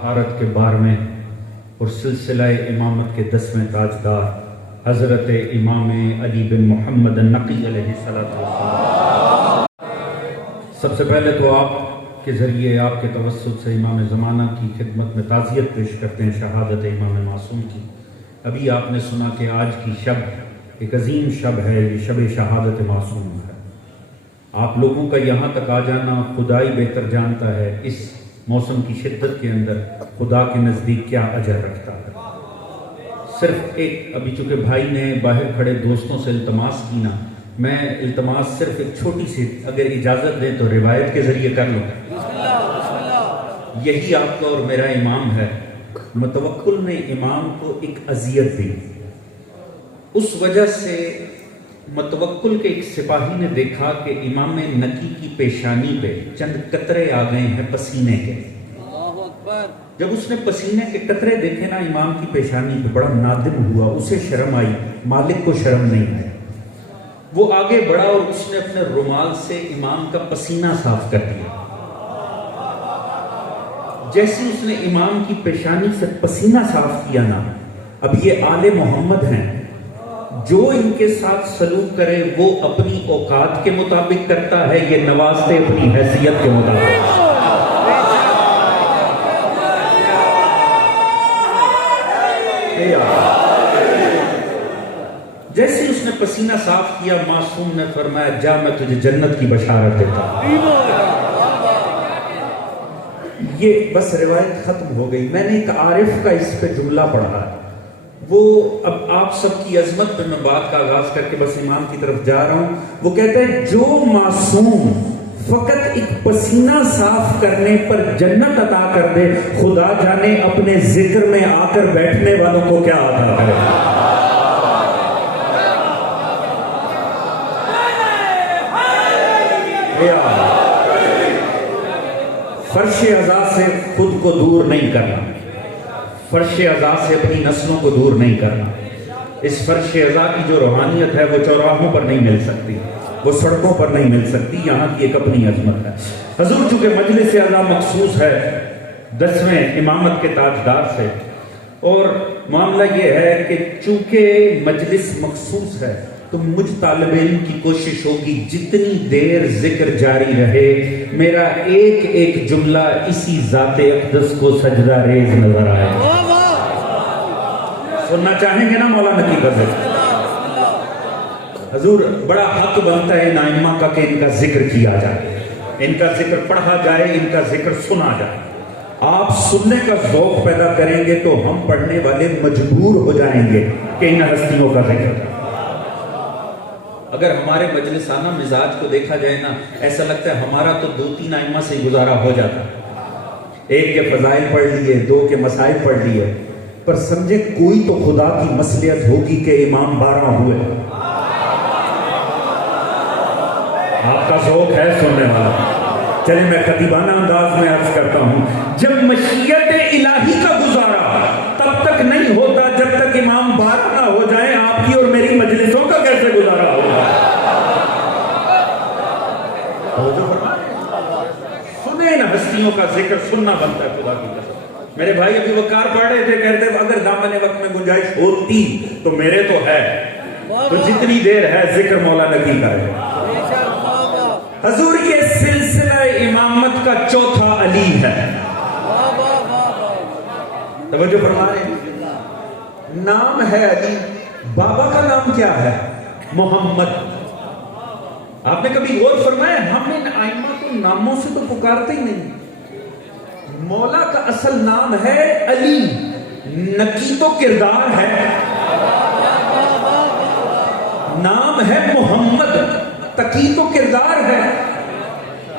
طہارت کے 12ویں اور سلسلہ امامت کے 10ویں تاجدار حضرت امام علی بن محمد النقی علیہ السلام۔ سب سے پہلے تو آپ کے ذریعے آپ کے توسط سے امام زمانہ کی خدمت میں تعزیت پیش کرتے ہیں شہادت امام معصوم کی۔ ابھی آپ نے سنا کہ آج کی شب ایک عظیم شب ہے، یہ شب شہادت معصوم ہے۔ آپ لوگوں کا یہاں تک آ جانا خدا ہی بہتر جانتا ہے اس موسم کی شدت کے اندر خدا کے نزدیک کیا اجر رکھتا ہے۔ صرف ایک ابھی چونکہ بھائی نے باہر کھڑے دوستوں سے التماس کی نا، میں التماس صرف ایک چھوٹی سی اگر اجازت دیں تو روایت کے ذریعے کر لوں۔ یہی آپ کا اور میرا امام ہے۔ متوکل نے امام کو ایک اذیت دی، اس وجہ سے متوکل کے ایک سپاہی نے دیکھا کہ امام نقی کی پیشانی پہ چند قطرے آ گئے ہیں پسینے کے۔ جب اس نے پسینے کے قطرے دیکھے نا امام کی پیشانی پہ، بڑا نادم ہوا، اسے شرم آئی، مالک کو شرم نہیں آئی۔ وہ آگے بڑھا اور اس نے اپنے رومال سے امام کا پسینہ صاف کر دیا۔ جیسے اس نے امام کی پیشانی سے پسینہ صاف کیا نا، اب یہ آل محمد ہیں، جو ان کے ساتھ سلوک کرے وہ اپنی اوقات کے مطابق کرتا ہے، یہ نوازتے اپنی حیثیت کے مطابق۔ جیسے اس نے پسینہ صاف کیا، معصوم نے فرمایا جا میں تجھے جنت کی بشارت دیتا ہوں۔ یہ بس روایت ختم ہو گئی۔ میں نے ایک عارف کا اس پہ جملہ پڑھا ہے، وہ اب آپ سب کی عظمت پہ میں بات کا آغاز کر کے بس امام کی طرف جا رہا ہوں۔ وہ کہتا ہے جو معصوم فقط ایک پسینہ صاف کرنے پر جنت عطا کر دے، خدا جانے اپنے ذکر میں آ کر بیٹھنے والوں کو کیا عطا کرے۔ فرش عزا سے خود کو دور نہیں کرنا، فرش عزا سے اپنی نسلوں کو دور نہیں کرنا۔ اس فرش عزا کی جو روحانیت ہے وہ چوراہوں پر نہیں مل سکتی، وہ سڑکوں پر نہیں مل سکتی، یہاں کی ایک اپنی عظمت ہے۔ حضور چونکہ مجلس اعلیٰ مخصوص ہے 10ویں امامت کے تاجدار سے، اور معاملہ یہ ہے کہ چونکہ مجلس مخصوص ہے تو مجھ طالب علم کی کوشش ہوگی جتنی دیر ذکر جاری رہے میرا ایک ایک جملہ اسی ذات اقدس کو سجدہ ریز نظر آئے۔ سننا چاہیں گے نا مولانا کی غزل؟ حضور بڑا حق بنتا ہے ان ائمہ کا کہ ان کا ذکر کیا جائے، ان کا ذکر پڑھا جائے، ان کا ذکر سنا جائے۔ آپ سننے کا ذوق پیدا کریں گے تو ہم پڑھنے والے مجبور ہو جائیں گے کہ ان ہستیوں کا ذکر کریں۔ اگر ہمارے مجلسانہ مزاج کو دیکھا جائے نا، ایسا لگتا ہے ہمارا تو 2-3 ائمہ سے گزارا ہو جاتا ہے، ایک کے فضائل پڑھ لیے، 2 کے مسائل پڑھ لیے، پر سمجھے کوئی تو خدا کی مصلحت ہوگی کہ امام 12 ہوئے۔ آپ کا ذوق ہے سننے والا؟ چلیں میں خطیبانہ انداز میں عرض کرتا ہوں، جب مشیت الہی کا گزارا تب تک نہیں ہوتا جب تک امام 12 نہ ہو جائیں، آپ کی اور میری مجلسوں کا کیسے گزارا ہوگا؟ سنیں نا، ہستیوں کا ذکر سننا بنتا ہے خدا کی قسم۔ میرے بھائی ابھی وقار پڑھ رہے تھے، کہتے اگر دامن وقت میں گنجائش ہوتی تو میرے تو ہے، تو جتنی دیر ہے ذکر مولا نبی کا ہے۔ حضور یہ سلسلہ امامت کا چوتھا علی ہے، توجہ فرما رہے ہیں؟ نام ہے علی، بابا کا نام کیا ہے؟ محمد۔ آپ نے کبھی غور فرمایا ہم ان ائمہ کو ناموں سے تو پکارتے ہی نہیں۔ مولا کا اصل نام ہے علی، نقی تو کردار ہے، نام ہے محمد، تقی تو کردار ہے۔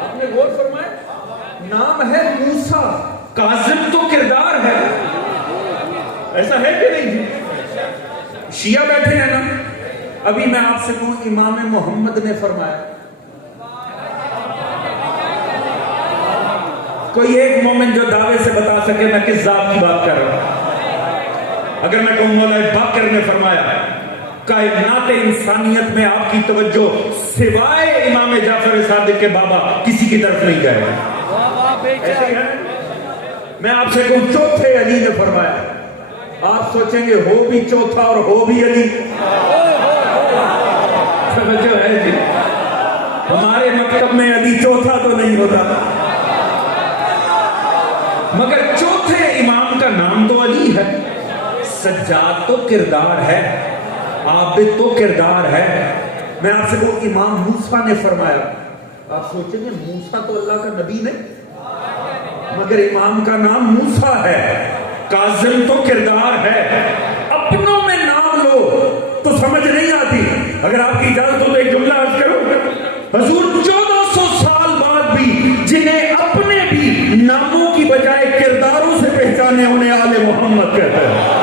آپ نے غور فرمایا نام ہے موسیٰ، کاظم تو کردار ہے۔ ایسا ہے کہ نہیں؟ شیعہ بیٹھے ہیں نا، ابھی میں آپ سے کہوں امام محمد نے فرمایا، کوئی ایک مومن جو دعوے سے بتا سکے میں کس ذات کی بات کر رہا ہوں؟ اگر میں کہوں مولا باقر نے فرمایا، کائنات انسانیت میں آپ کی توجہ سوائے امام جعفر صادق کے بابا کسی کی طرف نہیں جائے گا۔ ایسے ہی ہے میں آپ سے کہوں چوتھے علی نے فرمایا، آپ سوچیں گے ہو بھی چوتھا اور ہو بھی علی، جو ہے جی ہمارے مکتب میں علی چوتھا تو نہیں ہوتا، مگر چوتھے امام کا نام تو علی ہے۔ سجاد تو کردار ہے، عابد تو کردار ہے۔ میں آپ سے کہوں امام موسیٰ نے فرمایا، آپ سوچیں گے موسیٰ تو اللہ کا نبی نہیں، مگر امام کا نام موسیٰ ہے۔ کاظم تو کردار ہے، اپنوں میں نام لو تو سمجھ نہیں آتی۔ اگر آپ کی اجازت ہو تو ایک جملہ عرض کروں، حضور 1400 سال بعد بھی جنہیں اپنے بھی ناموں کی بجائے کرداروں سے پہچانے انہیں آل محمد کہتے ہیں۔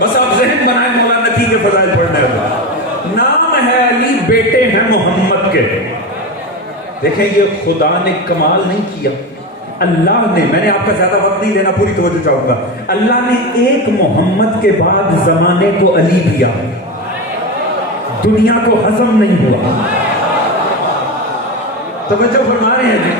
بس آپ ذہن بنائیں مولا نقی کے فضائل پڑھنے والا، نام ہے علی، بیٹے ہیں محمد کے۔ دیکھیں یہ خدا نے کمال نہیں کیا، اللہ نے، میں نے آپ کا زیادہ وقت نہیں لینا، پوری توجہ چاہوں گا، اللہ نے ایک محمد کے بعد زمانے کو علی دیا، دنیا کو ہضم نہیں ہوا۔ توجہ فرما رہے ہیں جی،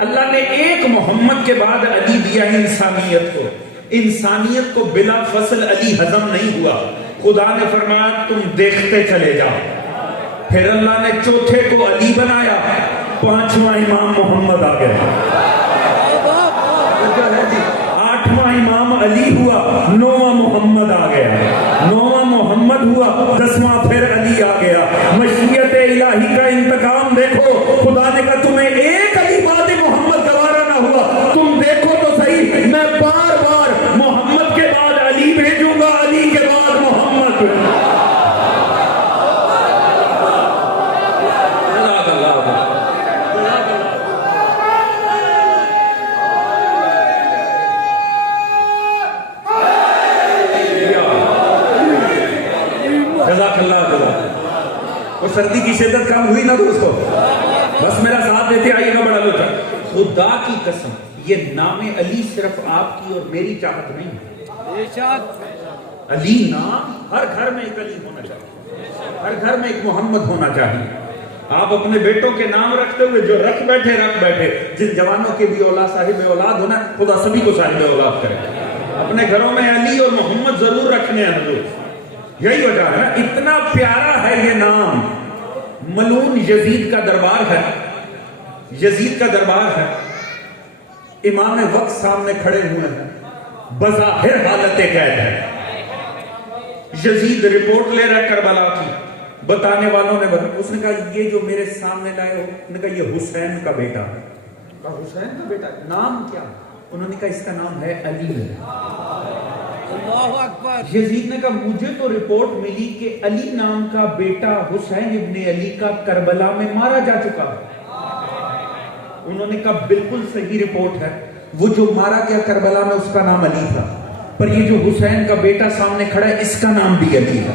اللہ نے ایک محمد کے بعد علی دیا ہے انسانیت کو، انسانیت کو بلا فصل علی ہضم نہیں ہوا۔ خدا نے فرمایا تم دیکھتے چلے جاؤ، پھر اللہ نے چوتھے کو علی بنایا، پانچواں امام محمد آ گیا، آٹھواں امام علی ہوا، نواں محمد آ گیا، نواں محمد ہوا، دسواں پھر علی آ گیا۔ مشیت الہی کا انتقام دیکھو، خدا نے کہا تمہیں ایک علی بعد محمد گوارا نہ ہوا، تم دیکھو تو صحیح، میں بار بار محمد کے بعد علی بھیجوں گا، علی کے بعد محمد۔ جزاک اللہ جزاک۔ وہ سردی کی شدت کم ہوئی نا دوستو، بس میرا ساتھ دیتے آئیے گا، بڑا لوچا۔ خدا کی قسم یہ نام علی صرف آپ کی اور میری چاہت نہیں ہے، علی نام ہر گھر میں ایک علی ہونا چاہیے، ہر گھر میں ایک محمد ہونا چاہیے۔ آپ اپنے بیٹوں کے نام رکھتے ہوئے جو رکھ بیٹھے، جن جوانوں کے بھی اولاد صاحب اولاد ہونا، خدا سبھی کو صاحب اولاد کرے۔ اپنے گھروں میں علی اور محمد ضرور رکھنے ہیں حضور، یہی وجہ ہے، اتنا پیارا ہے یہ نام۔ ملعون یزید کا دربار ہے، یزید کا دربار ہے، امام وقت سامنے کھڑے ہوئے ہیں، بظاہر حالت قید ہے، یزید رپورٹ لے رہا ہے کربلا کی، بتانے والوں نے بتا، اس نے کہا یہ جو میرے سامنے لائے ہو، نے کہا یہ حسین کا بیٹا ہے۔ کہا حسین کا بیٹا، نام کیا؟ انہوں نے کہا اس کا نام ہے علی۔ یزید نے کہا مجھے تو رپورٹ ملی کہ علی نام کا بیٹا حسین ابن علی کا کربلا میں مارا جا چکا۔ انہوں نے کہا بالکل صحیح رپورٹ ہے، وہ جو مارا گیا کربلا میں اس کا نام علی تھا، پر یہ جو حسین کا بیٹا سامنے کھڑا ہے اس کا نام بھی علی ہے۔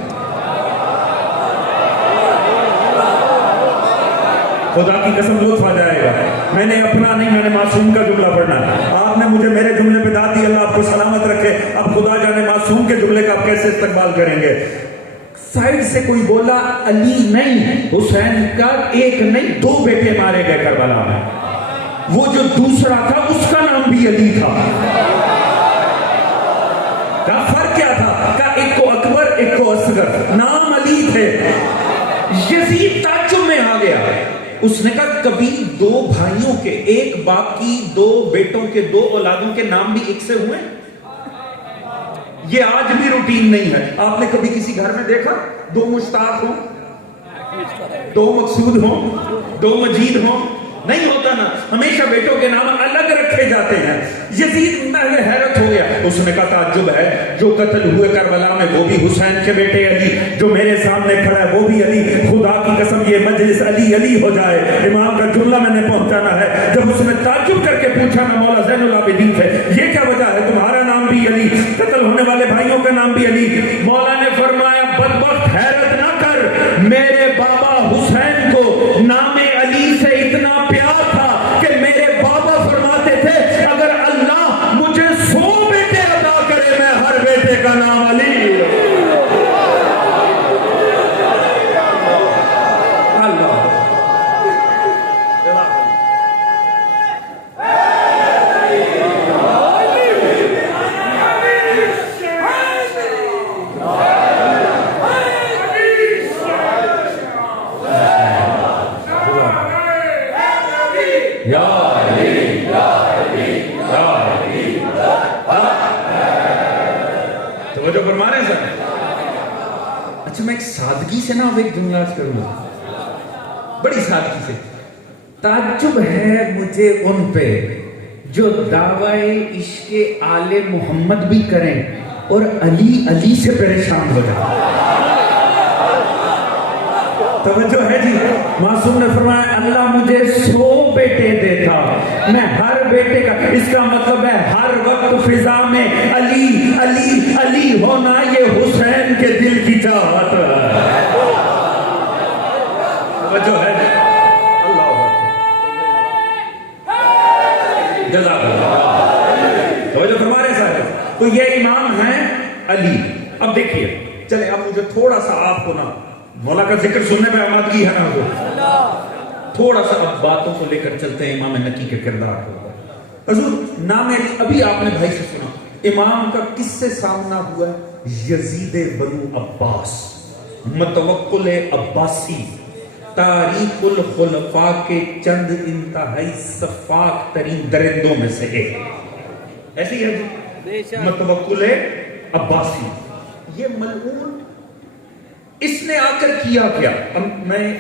خدا کی قسم لطف آ جائے گا، میں نے اپنا نہیں، میں نے معصوم کا جملہ پڑھنا ہے۔ آپ نے مجھے میرے جملے پہ داد دی، اللہ آپ کو سلامت رکھے۔ اب خدا جانے معصوم کے جملے کا آپ کیسے استقبال کریں گے۔ سائیڈ سے کوئی بولا علی نہیں، حسین کا ایک نہیں 2 بیٹے مارے گئے کربلا میں، وہ جو دوسرا تھا اس کا نام بھی علی تھا۔ کہا فرق کیا تھا؟ کہا ایک کو اکبر ایک کو اصغر، نام علی تھے۔ یزید تعجب میں آ گیا، اس نے کہا کبھی 2 بھائیوں کے، ایک باپ کی 2 بیٹوں کے 2 اولادوں کے نام بھی ایک سے ہوئے؟ یہ آج بھی روٹین نہیں ہے۔ آپ نے کبھی کسی گھر میں دیکھا 2 مشتاق ہوں، 2 مقصود ہوں، 2 مجید ہوں؟ نہیں ہوتا نا، ہمیشہ بیٹوں کے نام الگ رکھے جاتے ہیں۔ یزید میں حیرت ہو گیا، اس نے کہا تعجب ہے، جو قتل ہوئے کربلا میں وہ بھی حسین کے بیٹے علی، جو میرے سامنے کھڑا ہے وہ بھی علی۔ خدا کی قسم یہ مجلس علی علی ہو جائے۔ امام کا جملہ میں نے پہنچانا ہے، جب اس نے تعجب کر کے پوچھا نا مولا زین العابدین سے یہ کیا وجہ ہے تمہارا نام بھی علی، قتل ہونے والے بھائیوں کا نام بھی علی، مولا نے فرمایا بدبخت حیرت نہ کر، میرے بابا حسین کو نام علی سے اتنا پیار تھا کہ میرے بابا فرماتے تھے اگر اللہ مجھے 100 بیٹے عطا کرے میں ہر بیٹے کا نام علی اچھا میں ایک سادگی سے نا ایک جملہ کروں گا، بڑی سادگی سے. تعجب ہے مجھے ان پہ جو دعوی عشق آل محمد بھی کریں اور علی علی سے پریشان ہو جائیں. توجہ ہے جی. معصوم نے فرمایا اللہ مجھے 100 بیٹے دیتا، میں ہر بیٹے کا، اس کا مطلب ہے ہر وقت فضا میں علی علی علی ہونا یہ حسین کے دل کی چاہت ہے. توجہ ہے اللہ جزاک اللہ. توجہ فرما رہے صاحب. تو یہ امام ہیں علی. اب دیکھیے چلے اب مجھے تھوڑا سا آپ کو نا مولا کا ذکر سننے میں آمادگی ہے نا، وہ تھوڑا سا اب باتوں کو لے کر چلتے ہیں امام نقی کے کردار کو. حضور نام علی ابھی آپ نے بھائی سے سنا، امام کا کس سے سامنا ہوا ہے؟ یزید بنو عباس، متوکل عباسی، تاریخ الخلفاء کے چند انتہائی صفاق ترین درندوں میں سے ایک. ایسی ہے جی متوکل عباسی. یہ ملعون اس نے آ کر کیا کیا؟ میں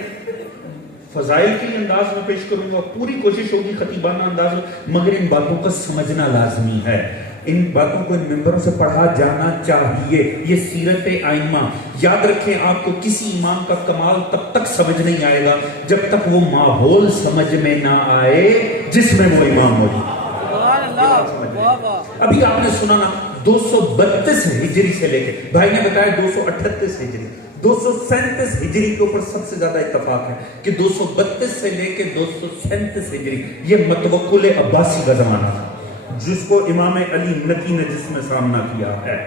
فضائل کی انداز میں پیش کروں گا، پوری کوشش ہوگی خطیبانہ انداز میں، مگر ان باتوں کا سمجھنا لازمی ہے. ان باتوں کو ان ممبروں سے پڑھا جانا چاہیے. یہ سیرت ائمہ. یاد رکھیں آپ کو کسی امام کا کمال تب تک سمجھ نہیں آئے گا جب تک وہ ماحول سمجھ میں نہ آئے جس میں وہ امام ہو. ابھی آپ نے سنا نا 232 ہجری سے لے کے، بھائی نے بتایا 238 ہجری، 237 ہجری کے اوپر سب سے زیادہ اتفاق ہے کہ 232 سے لے کے 237 ہجری یہ متوکل عباسی کا زمانہ تھا جس کو امام علی نقی نے جس میں سامنا کیا ہے.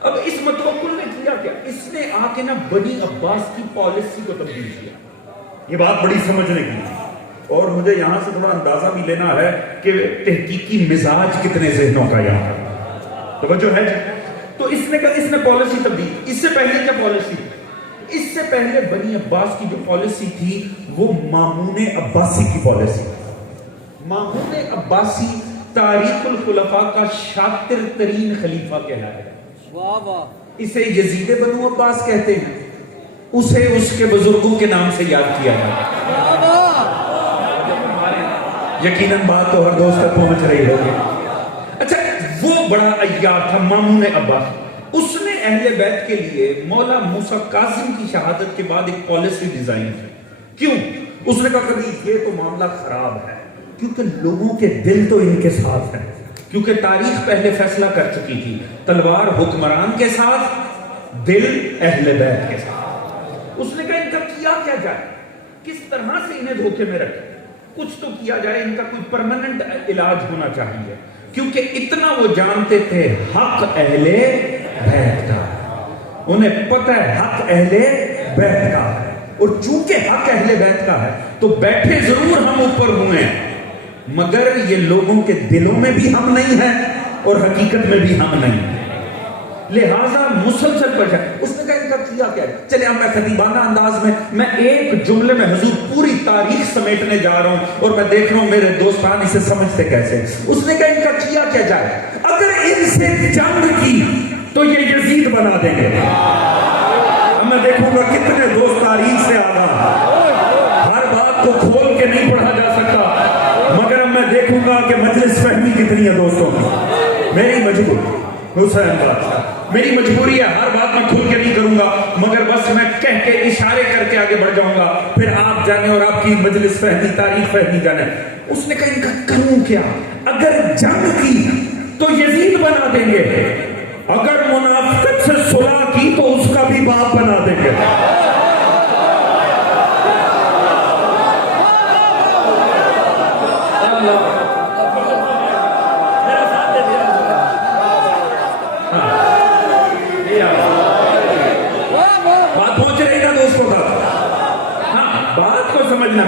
اب اس متوکل نے کیا کیا؟ اس نے آ کے نا بنی عباس کی پالیسی کو تبدیل کیا. یہ بات بڑی سمجھنے کی ہے اور مجھے یہاں سے تھوڑا اندازہ بھی لینا ہے کہ تحقیقی مزاج کتنے ذہنوں کا یہاں ہے. توجہ ہے جی. تو اس نے پالیسی تبدیل. اس سے پہلے کیا پالیسی؟ اس سے پہلے بنی عباس کی جو پالیسی تھی وہ مامون عباسی کی پالیسی. مامون عباسی تاریخ الخلفاء کا شاطر ترین خلیفہ کہلایا ہے. اسے یزید بنو عباس کہتے ہیں، اسے اس کے بزرگوں کے نام سے یاد کیا جاتا ہے. یقیناً بات تو ہر دوست تک پہنچ رہی ہوگی. اچھا وہ بڑا عیار تھا مامون عباس. اس نے اہل بیت کے لیے مولا موسیٰ کاظم کی شہادت کے بعد ایک پالیسی ڈیزائن کی. کیوں؟ اس نے کہا کبھی یہ تو معاملہ خراب ہے کیونکہ لوگوں کے دل تو ان کے ساتھ ہیں، کیونکہ تاریخ پہلے فیصلہ کر چکی تھی تلوار حکمران کے ساتھ، دل اہل بیت کے ساتھ. اس نے کہا ان کا کیا جائے، کس طرح سے انہیں دھوکے میں رکھے، کچھ تو کیا جائے، ان کا کوئی پرماننٹ علاج ہونا چاہیے. کیونکہ اتنا وہ جانتے تھے حق اہل بیت کا، انہیں پتہ ہے حق اہل بیت کا ہے، اور چونکہ حق اہل بیت کا ہے تو بیٹھے ضرور ہم اوپر ہوئے ہیں مگر یہ لوگوں کے دلوں میں بھی ہم نہیں ہیں اور حقیقت میں بھی ہم نہیں ہیں، لہٰذا مسلسل پر جائے. اس نے کہا ان کا کیا ہے. چلے اب میں خطیبانہ انداز میں ایک جملے میں حضور پوری تاریخ سمیٹنے جا رہا ہوں اور میں دیکھ رہا ہوں میرے دوستان اسے سمجھتے کیسے. اس نے کہا ان کا کیا جائے. اگر ان سے جنگ کی تو یہ یزید بنا دیں گے. اب میں دیکھوں گا کتنے دوست تاریخ سے آ رہا، ہر بات کو کھول کے نہیں پڑھا جا سکتا، مگر اب میں دیکھوں گا کہ مجلس فہمی کتنی ہے دوستوں کی. میری مجبوری حسین بادشاہ، میری مجبوری ہے، ہر بات میں کھل کے نہیں کروں گا مگر بس میں کہہ کے اشارے کر کے آگے بڑھ جاؤں گا، پھر آپ جانے اور آپ کی مجلس فہمی تاریخ فہمی جانے. اس نے کہا ان کا کروں کیا؟ اگر جنگ کی تو یزید بنا دیں گے، اگر منافقت سے صلح کی تو اس کا بھی باپ بنا دیں گے.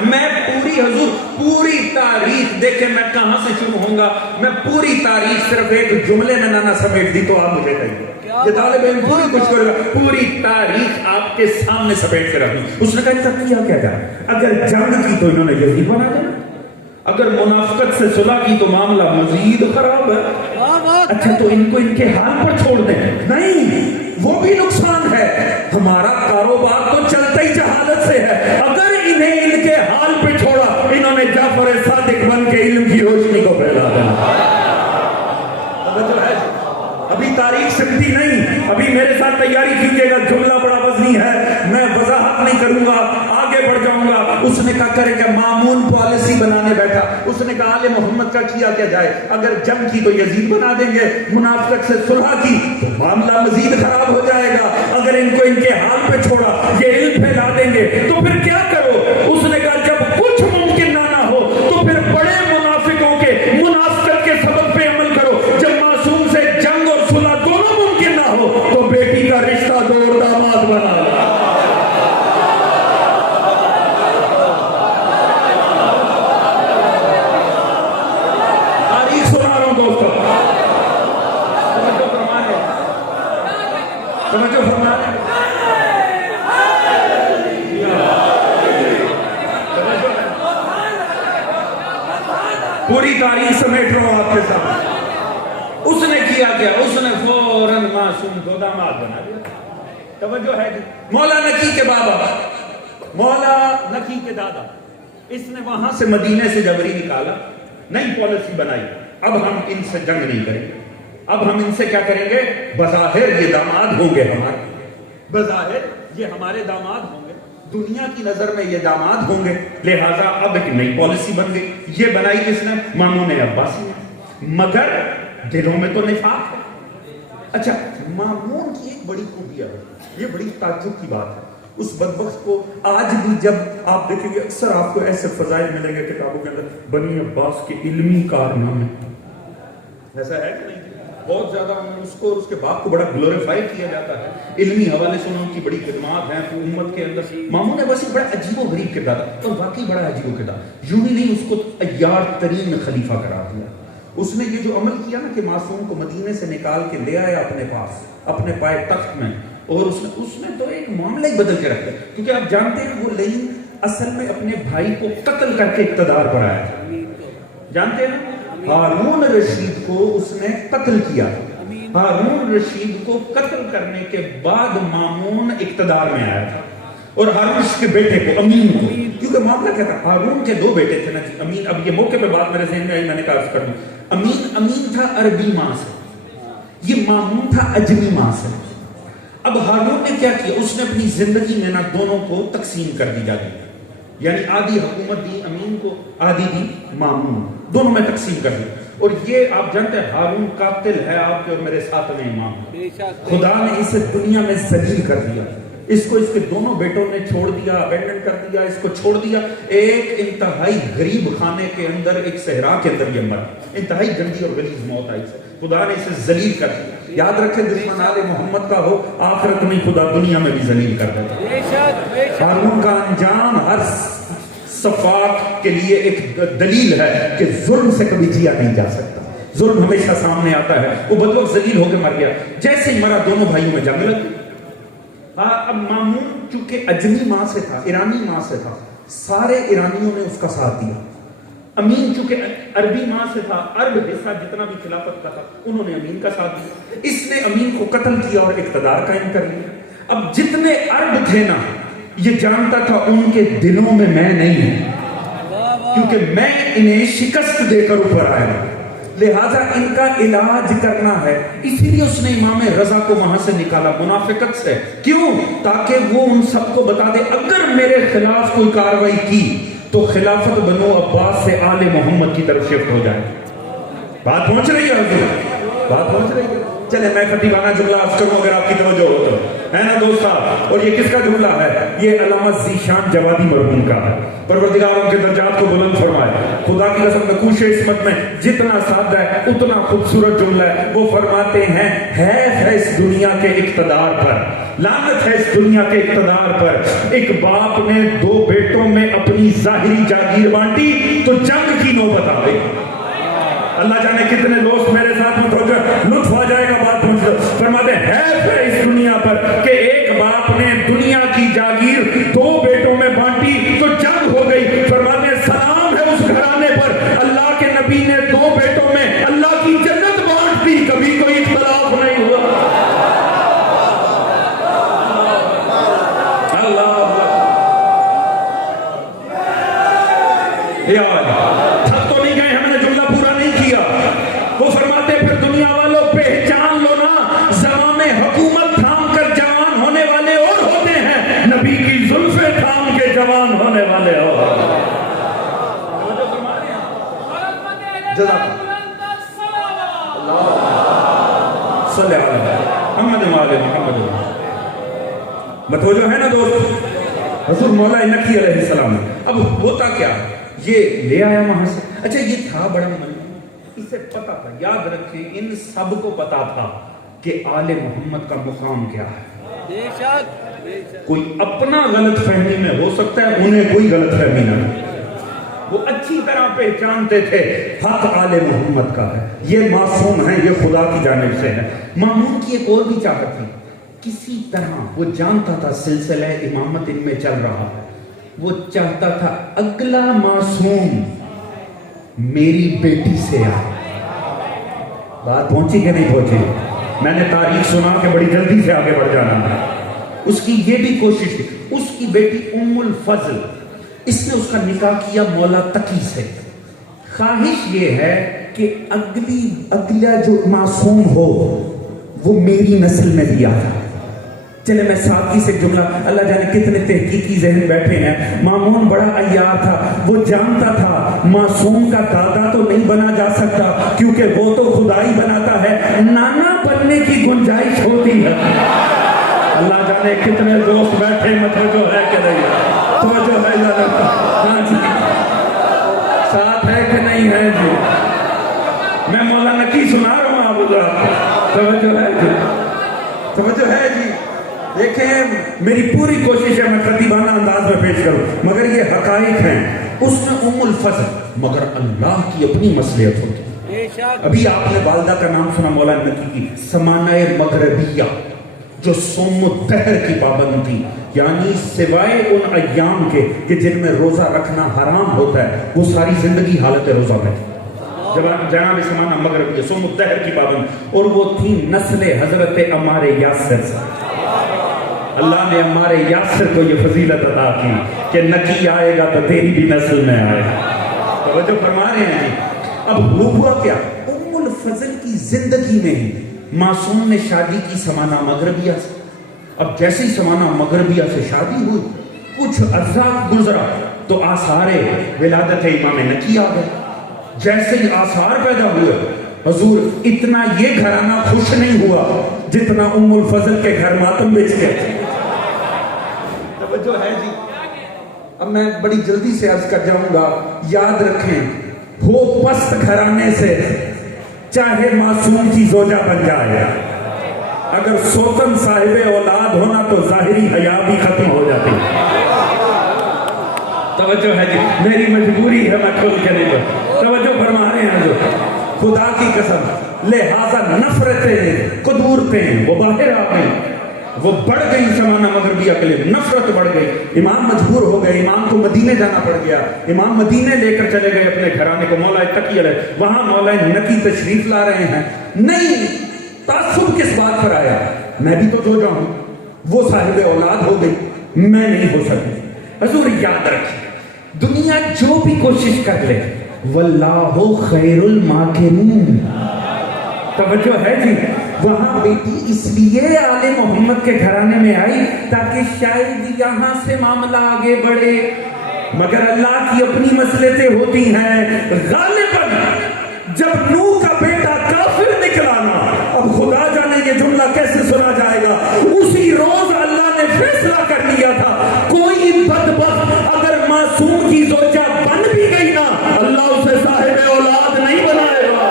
میں پوری تاریخ دیکھیں، میں کہاں سے شروع ہوں گا، میں پوری تاریخ صرف ایک جملے میں نہ سمیٹ دی تو آپ مجھے کہیے. یہ طالب علم پوری کچھ کرے گا، پوری تاریخ آپ کے سامنے سمیٹ کے رکھوں. اس نے کہا کیا جائے؟ اگر جنگ کی تو انہوں نے یزید بنا دینا، اگر منافقت سے صلح کی تو معاملہ مزید خراب ہے. اچھا تو ان کو ان کے حال پر چھوڑ دیں؟ نہیں، وہ بھی نقصان ہے. ہمارا کاروبار تو چلتا ہی جہالت سے ہے. اگر انہیں ان کے حال پہ چھوڑا, انہوں نے جعفر صادق بن کے علم کی روشنی کو پھیلا دینا. ابھی تاریخ سکتی نہیں, ابھی میرے ساتھ تیاری کیجیے گا, جملہ بڑا وزنی ہے, میں وضاحت نہیں کروں گا, آگے بڑھ جاؤں گا. اس نے کہا کرے کہ مامون پالیسی بنانے بیٹھا, اس نے کہا آل محمد کا کیا جائے, اگر جنگ کی تو یزید بنا دیں گے, منافقت سے صلح کی تو معاملہ مزید خراب ہو جائے گا, اگر ان کو ان کے حال پہ چھوڑا یہ علم پھیلا دیں گے تو پھر کیا کرو. اس نے کہا جب کچھ ممکن نہ ہو تو پھر بڑے منافقوں کے منافقت کے سبب پہ عمل کرو. جب معصوم سے جنگ اور صلح دونوں ممکن نہ ہو تو بیٹی کا رشتہ دو اور داماد بنا لو. تاریخ سنا رہا ہوں دوستوں, توجہ فرما لیں. پوری تاریخ سمیٹ رہا ہوں آپ کے ساتھ. اس نے کیا کیا, اس نے فوراً معصوم کو داماد بنا دیا. توجہ ہے کہ مولا نکی کے بابا, مولا نکی کے دادا, اس نے وہاں سے مدینے سے جبری نکالا, نئی پالیسی بنائی. اب ہم ان سے جنگ نہیں کریں گے, اب ہم ان سے کیا کریں گے, بظاہر یہ داماد ہوں گے ہمارے, بظاہر یہ ہمارے داماد ہوں گے, دنیا کی نظر میں یہ داماد ہوں گے, لہٰذا اب ایک نئی پالیسی بن گئی. یہ بنائی کس نے, مامون عباسی نے, مگر دلوں میں تو نفاق ہے. اچھا, مامون کی ایک بڑی خوبی ہے, یہ بڑی تعجب کی بات ہے. اس بدبخت کو آج بھی جب آپ دیکھیں گے اکثر آپ کو ایسے فضائل ملیں گے کتابوں کے اندر, بنی عباس کے علمی کارنامے, ایسا ہے کہ نہیں؟ بہت زیادہ اس کو اور اس کے باپ کو بڑا گلوریفائی کیا جاتا ہے, علمی حوالے سے ان کی بڑی خدمات ہیں امت کے اندر. مامون عباسی بڑا عجیب و غریب کردار ہے, اور واقعی بڑا عجیب و کردار. یوں ہی نہیں, اس کو عیار ترین خلیفہ قرار دیا. اس نے یہ جو عمل کیا نا کہ معصوم کو مدینے سے نکال کے لے آیا اپنے پاس, اپنے پائے تخت میں, اور اس نے تو ایک معاملہ ہی بدل کے رکھ دیا. کیونکہ آپ جانتے ہیں وہ لعین اصل میں اپنے بھائی کو قتل کر کے اقتدار پر آیا تھا. جانتے ہیں ہارون رشید کو اس نے قتل کیا. ہارون رشید کو قتل کرنے کے بعد مامون اقتدار میں آیا تھا, اور ہارون رشید کے بیٹے کو, امین کو, کیونکہ معاملہ کیا تھا, ہارون کے دو بیٹے تھے نا جی, امین. اب یہ موقع پہ بات میرے ذہن میں آئی, میں نے کہا کر دوں. امین تھا عربی ماں سے, یہ مامون تھا اجمی ماں سے. اب ہارون نے کیا کیا, اس نے اپنی زندگی میں نا دونوں کو تقسیم کر دی جاتی, یعنی آدھی حکومت دی امین کو, آدھی دی مامون, دونوں میں تقسیم کر دی. اور یہ آپ جانتے ہیں ہارون قاتل ہے آپ کے اور میرے ساتویں امام. خدا نے اسے دنیا میں ذلیل کر دیا, اس کو اس کے دونوں بیٹوں نے چھوڑ دیا, ابینڈن کر دیا, اس کو چھوڑ دیا ایک انتہائی غریب خانے کے اندر, ایک صحرا کے اندر یہ مر, انتہائی گندی اور غلیظ موت آئی. خدا نے اسے ذلیل کر دیا. یاد رکھیں دشمن آل محمد کا ہو, آخرت میں خدا دنیا میں بھی ذلیل کر دیتا. ہارون کا انجام ہر صفات کے لیے ایک دلیل ہے کہ ظلم سے کبھی جیا نہیں جا سکتا, ظلم ہمیشہ سامنے آتا ہے. وہ بدبخت ذلیل ہو کے مر گیا. جیسے ہی مرا دونوں بھائیوں میں جنگ لگ گئی. اب مامون چونکہ اجمی ماں سے تھا, ایرانی ماں سے تھا, سارے ایرانیوں نے اس کا ساتھ دیا. امین چونکہ عربی ماں سے تھا, عرب حصہ جتنا بھی خلافت کا تھا انہوں نے امین کا ساتھ دیا. اس نے امین کو قتل کیا اور اقتدار قائم کر لیا. اب جتنے عرب تھے نا, یہ جانتا تھا ان کے دلوں میں میں نہیں ہوں, کیونکہ میں انہیں شکست دے کر اوپر آیا, لہٰذا ان کا علاج کرنا ہے. اسی لیے اس نے امام رضا کو وہاں سے نکالا منافقت سے. کیوں؟ تاکہ وہ ان سب کو بتا دے اگر میرے خلاف کوئی کاروائی کی تو خلافت بنو عباس سے آل محمد کی طرف شفٹ ہو جائے. بات پہنچ رہی ہے حضور, بات پہنچ رہی ہے. چلے میں خطیبانہ جملہ عرض کروں اگر آپ کی توجہ ہو تو, ہے نا دوستا. اور یہ کس کا جملہ ہے؟ یہ علامہ ذیشان جوادی مرحوم کا ہے. پروردگار ان کے درجات کو بلند فرمائے. خدا کی قسم نقوش عصمت میں جتنا سادہ ہے اتنا خوبصورت جملہ ہے. وہ فرماتے ہیں حیف ہے اس دنیا کے اقتدار پر, لعنت ہے اس دنیا کے اقتدار پر. ایک باپ نے دو بیٹوں میں اپنی ظاہری جاگیر بانٹی تو جنگ کی نوبت آ گئی. اللہ جانے کتنے دوست میرے ساتھ لطف آ جائے گا بات پہنچ. فرماتے ہیں حیف ہے اس دنیا پر کہ ایک باپ نے دنیا کی جاگیر دو بیٹوں میں بانٹی تو جنگ ہو گئی. فرماتے ہیں سلام ہے اس گھرانے پر, اللہ کے نبی نے دو بیٹوں میں اللہ کی جنت بانٹ دی, کبھی کوئی اختلاف نہیں ہوا. یا تھک تو نہیں گئے، ہم نے جملہ پورا نہیں کیا. وہ فرماتے پھر دنیا والوں پہچان لو نا، زماں میں حکومت تھام کر جوان ہونے والے اور ہوتے ہیں، نبی کی زلفیں تھام کے جوان ہونے والے اور. صلی اللہ محمد محمد. متوجہ ہے نا دوست؟ حضور مولا نقی علیہ السلام. اب ہوتا کیا، یہ لے آیا وہاں سے. اچھا یہ تھا بڑا اسے پتا تھا، یاد رکھیں ان سب کو پتا تھا کہ آل محمد کا مقام کیا ہے. کوئی اپنا غلط فہمی میں ہو سکتا ہے، انہیں کوئی غلط فہمی نہ ہو. وہ اچھی طرح پہچانتے تھے حق آل محمد کا ہے، یہ معصوم ہیں، یہ خدا کی جانب سے ہے. مامون کی ایک اور بھی چاہت تھی، کسی طرح وہ جانتا تھا سلسلہ امامت ان میں چل رہا ہے، وہ چاہتا تھا اگلا معصوم میری بیٹی سے آئے. بات پہنچی کہ نہیں پہنچی؟ میں نے تاریخ سنا کہ بڑی جلدی سے آگے بڑھ جانا ہے. اس کی یہ بھی کوشش تھی. اس کی بیٹی ام الفضل، اس نے اس کا نکاح کیا مولا تقی سے. خواہش یہ ہے کہ اگلا جو معصوم ہو وہ میری نسل میں بھی آ جائے. چلے میں سادگی سے جملہ، اللہ جانے کتنے تحقیقی ذہن بیٹھے ہیں. مامون بڑا عیار تھا، وہ جانتا تھا معصوم کا دادا تو نہیں بنا جا سکتا کیونکہ وہ تو خدا ہی بناتا ہے، نانا بننے کی گنجائش ہوتی ہے. اللہ جانے کتنے دوست بیٹھے، متوجہ ہے کہ نہیں؟ توجہ ہے یا نہیں؟ ہاں جی ساتھ ہے کہ نہیں ہے جی؟ میں مولا نقی سنا رہا ہوں آپ حضرات. توجہ ہے جی؟ توجہ ہے جی؟ دیکھیں میری پوری کوشش ہے میں خطیبانہ انداز میں پیش کروں، مگر یہ حقائق ہیں. اس نے ام الفضل، مگر اللہ کی اپنی مصلحت ہوتی. ابھی آپ نے والدہ کا نام سنا مولا نقی کی، سمانہ مغربیہ، جو صوم الدہر کی پابند تھی، یعنی سوائے ان ایام کے کہ جن میں روزہ رکھنا حرام ہوتا ہے، وہ ساری زندگی حالت روزہ میں تھی. جناب سمانہ مغربیہ صوم الدہر کی پابند، اور وہ تھی نسل حضرت عمار یاسر سے. اللہ نے عمار یاسر کو یہ فضیلت عطا کی کہ نقی آئے گا تو تیری بھی نسل میں آئے گا. توجہ فرما رہے ہیں جی؟ اب ہوا کیا، ام الفضل کی زندگی میں ہی معصوم نے شادی کی سمانہ مغربیہ سے. اب جیسے ہی سمانہ مغربیہ سے شادی ہوئی، کچھ عرصہ گزرا تو آثار ولادت امام نقی آ گئے. جیسے ہی آثار پیدا ہوئے، حضور اتنا یہ گھرانہ خوش نہیں ہوا جتنا ام الفضل کے گھر ماتم بچ گئے. توجہ ہے جی؟ اب میں بڑی جلدی سے عرض کر جاؤں گا، یاد رکھیں ہو پست گھرانے سے چاہے معصوم کی زوجہ بن جائے، اگر سوتن صاحب اولاد ہونا تو ظاہری حیا بھی ختم ہو جاتی. توجہ ہے جی؟ میری مجبوری ہے، میں کھول کے نہیں دوں. توجہ فرما رہے ہیں جو خدا کی قسم، لہذا نفرتیں قدورتیں وہ باہر آ گئی، وہ بڑھ گئی. سمانہ مغربیہ کے لیے نفرت بڑھ گئی. امام مجبور ہو گئے، امام کو مدینے جانا پڑ گیا. امام مدینے لے کر چلے گئے اپنے گھرانے کو، مولا تقی علیہ. وہاں مولا نقی تشریف لا رہے ہیں. نہیں، تعصب کس بات پر آیا؟ میں بھی تو جو جاؤں، وہ صاحب اولاد ہو گئی، میں نہیں ہو سکتی. حضور یاد رکھیں، دنیا جو بھی کوشش کر لے، واللہ خیر الماکرین. توجہ ہے جی؟ وہاں بیٹی اس لیے آل محمد کے گھرانے میں آئی تاکہ شاید یہاں سے معاملہ آگے بڑھے، مگر اللہ کی اپنی مصلحتیں ہوتی ہیں. غالباً جب نوح کا بیٹا کافر نکلانا، اب خدا جانے یہ جملہ کیسے سنا جائے گا، اسی روز اللہ نے فیصلہ کر لیا تھا کوئی بدبخت اگر معصوم کی زوجہ بن بھی گئی نا، اللہ اسے صاحب اولاد نہیں بنائے گا.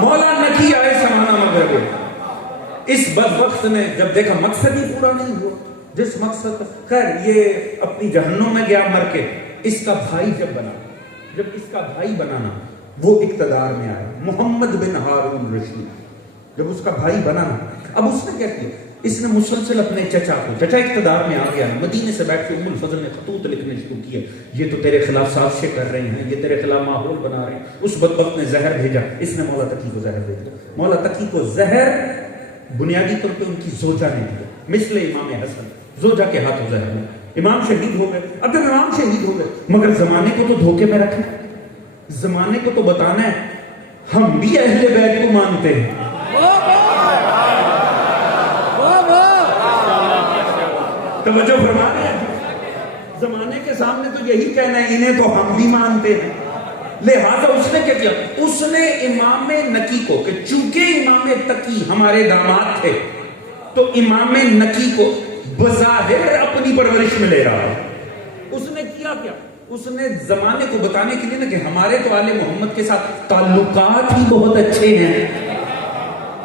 مولا نقی آئے سمانہ مغربیہ. اس بدبخت نے جب دیکھا مقصد ہی پورا نہیں ہوا، جس مقصد، خیر یہ اپنی جہنم میں گیا مر کے. اس کا بھائی جب اس کا بھائی بنانا، وہ اقتدار میں آیا، محمد بن ہارون رشید. جب اس کا بھائی بنانا، اب اس نے کیا کیا، اس نے مسلسل اپنے چچا اقتدار میں آ گیا، مدینے سے بیٹھ کے ام الفضل نے خطوط لکھنے شروع کیے، یہ تو تیرے خلاف سازشیں کر رہے ہیں، یہ تیرے خلاف ماحول بنا رہے ہیں۔ اس بدبخت نے زہر بھیجا، اس نے مولا تقی کو زہر بھیجا۔ مولا تقی کو زہر بنیادی طور پہ ان کی زوجہ نے دیا، مثل امام حسن، زوجہ کے ہاتھوں زہر ہوا، امام شہید ہو گئے۔ اب جب امام شہید ہو گئے، مگر زمانے کو تو دھوکے میں رکھنا، زمانے کو تو بتانا ہے ہم بھی اہل بیت کو مانتے ہیں۔ توجہ فرما رہے ہیں، زمانے کے سامنے تو یہی کہنا ہے انہیں تو ہم بھی مانتے ہیں۔ لہذا اس نے کیا کیا؟ اس نے امام نقی کو، کہ چونکہ امام تقی ہمارے داماد تھے تو امام نقی کو بظاہر اپنی پرورش میں لے رہا ہے۔ اس نے کیا کیا؟ اس نے زمانے کو بتانے کے لیے نا کہ ہمارے تو آل محمد کے ساتھ تعلقات ہی بہت اچھے ہیں۔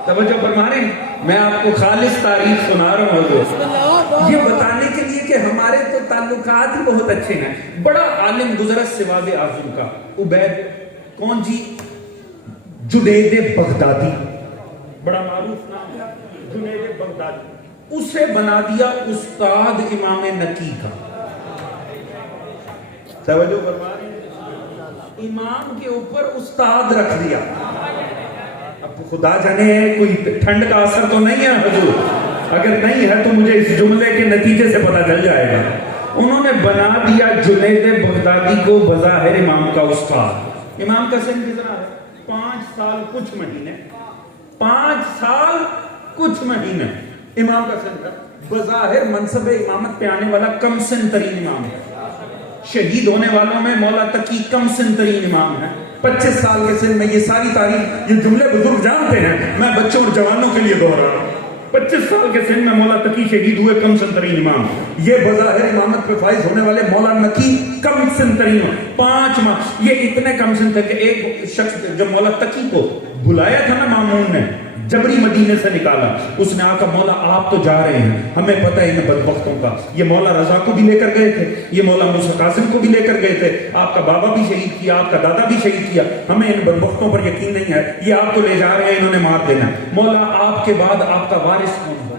توجہ فرما رہے ہیں، میں آپ کو خالص تاریخ سنا رہا ہوں، یہ بتانے کے لیے کہ ہمارے تو تعلقات ہی بہت اچھے ہیں۔ بڑا عالم گزرا سواد اعظم کا، عبید کون جی؟ جنید بغدادی، بڑا معروف نام ہے جنید بغدادی، اسے بنا دیا استاد امام نقی کا۔ توجہ فرما رہے ہیں، امام کے اوپر استاد رکھ دیا۔ اب خدا جانے کوئی ٹھنڈ کا اثر تو نہیں ہے حضور، اگر نہیں ہے تو مجھے اس جملے کے نتیجے سے پتہ چل جائے گا۔ انہوں نے بنا دیا جنید بغدادی کو بظاہر امام کا استاد۔ امام کا سن کتنا ہے؟ 5 سال کچھ مہینے، 5 سال کچھ مہینے امام کا سن ہے۔ بظاہر منصب امامت پہ آنے والا کم سن ترین امام ہے، شہید ہونے والوں میں مولا تقی کم سن ترین امام ہے۔ 25 سال کے سن میں، یہ ساری تاریخ، یہ جملے بزرگ جانتے ہیں، میں بچوں اور جوانوں کے لیے دوہرا رہا ہوں۔ 25 سال کے سن میں مولا تقی شہید ہوئے، کم سن ترین امام۔ یہ بظاہر امامت پہ فائز ہونے والے مولا نقی کم سن ترین، 5 ماہ، یہ اتنے کم سن تھے کہ ایک شخص جب مولا تقی کو بلایا تھا نا مامون نے، جبری مدینے سے نکالا، اس نے آقا مولا آپ تو جا رہے ہیں، ہمیں پتہ ہے ان بدبختوں کا، یہ مولا رضا کو بھی لے کر گئے تھے، یہ مولا موسیٰ قاسم کو بھی لے کر گئے تھے، آپ کا بابا بھی شہید کیا، آپ کا دادا بھی شہید کیا، ہمیں ان بدبختوں پر یقین نہیں ہے، یہ آپ کو لے جا رہے ہیں، انہوں نے مار دینا، مولا آپ کے بعد آپ کا وارث کون ہوگا؟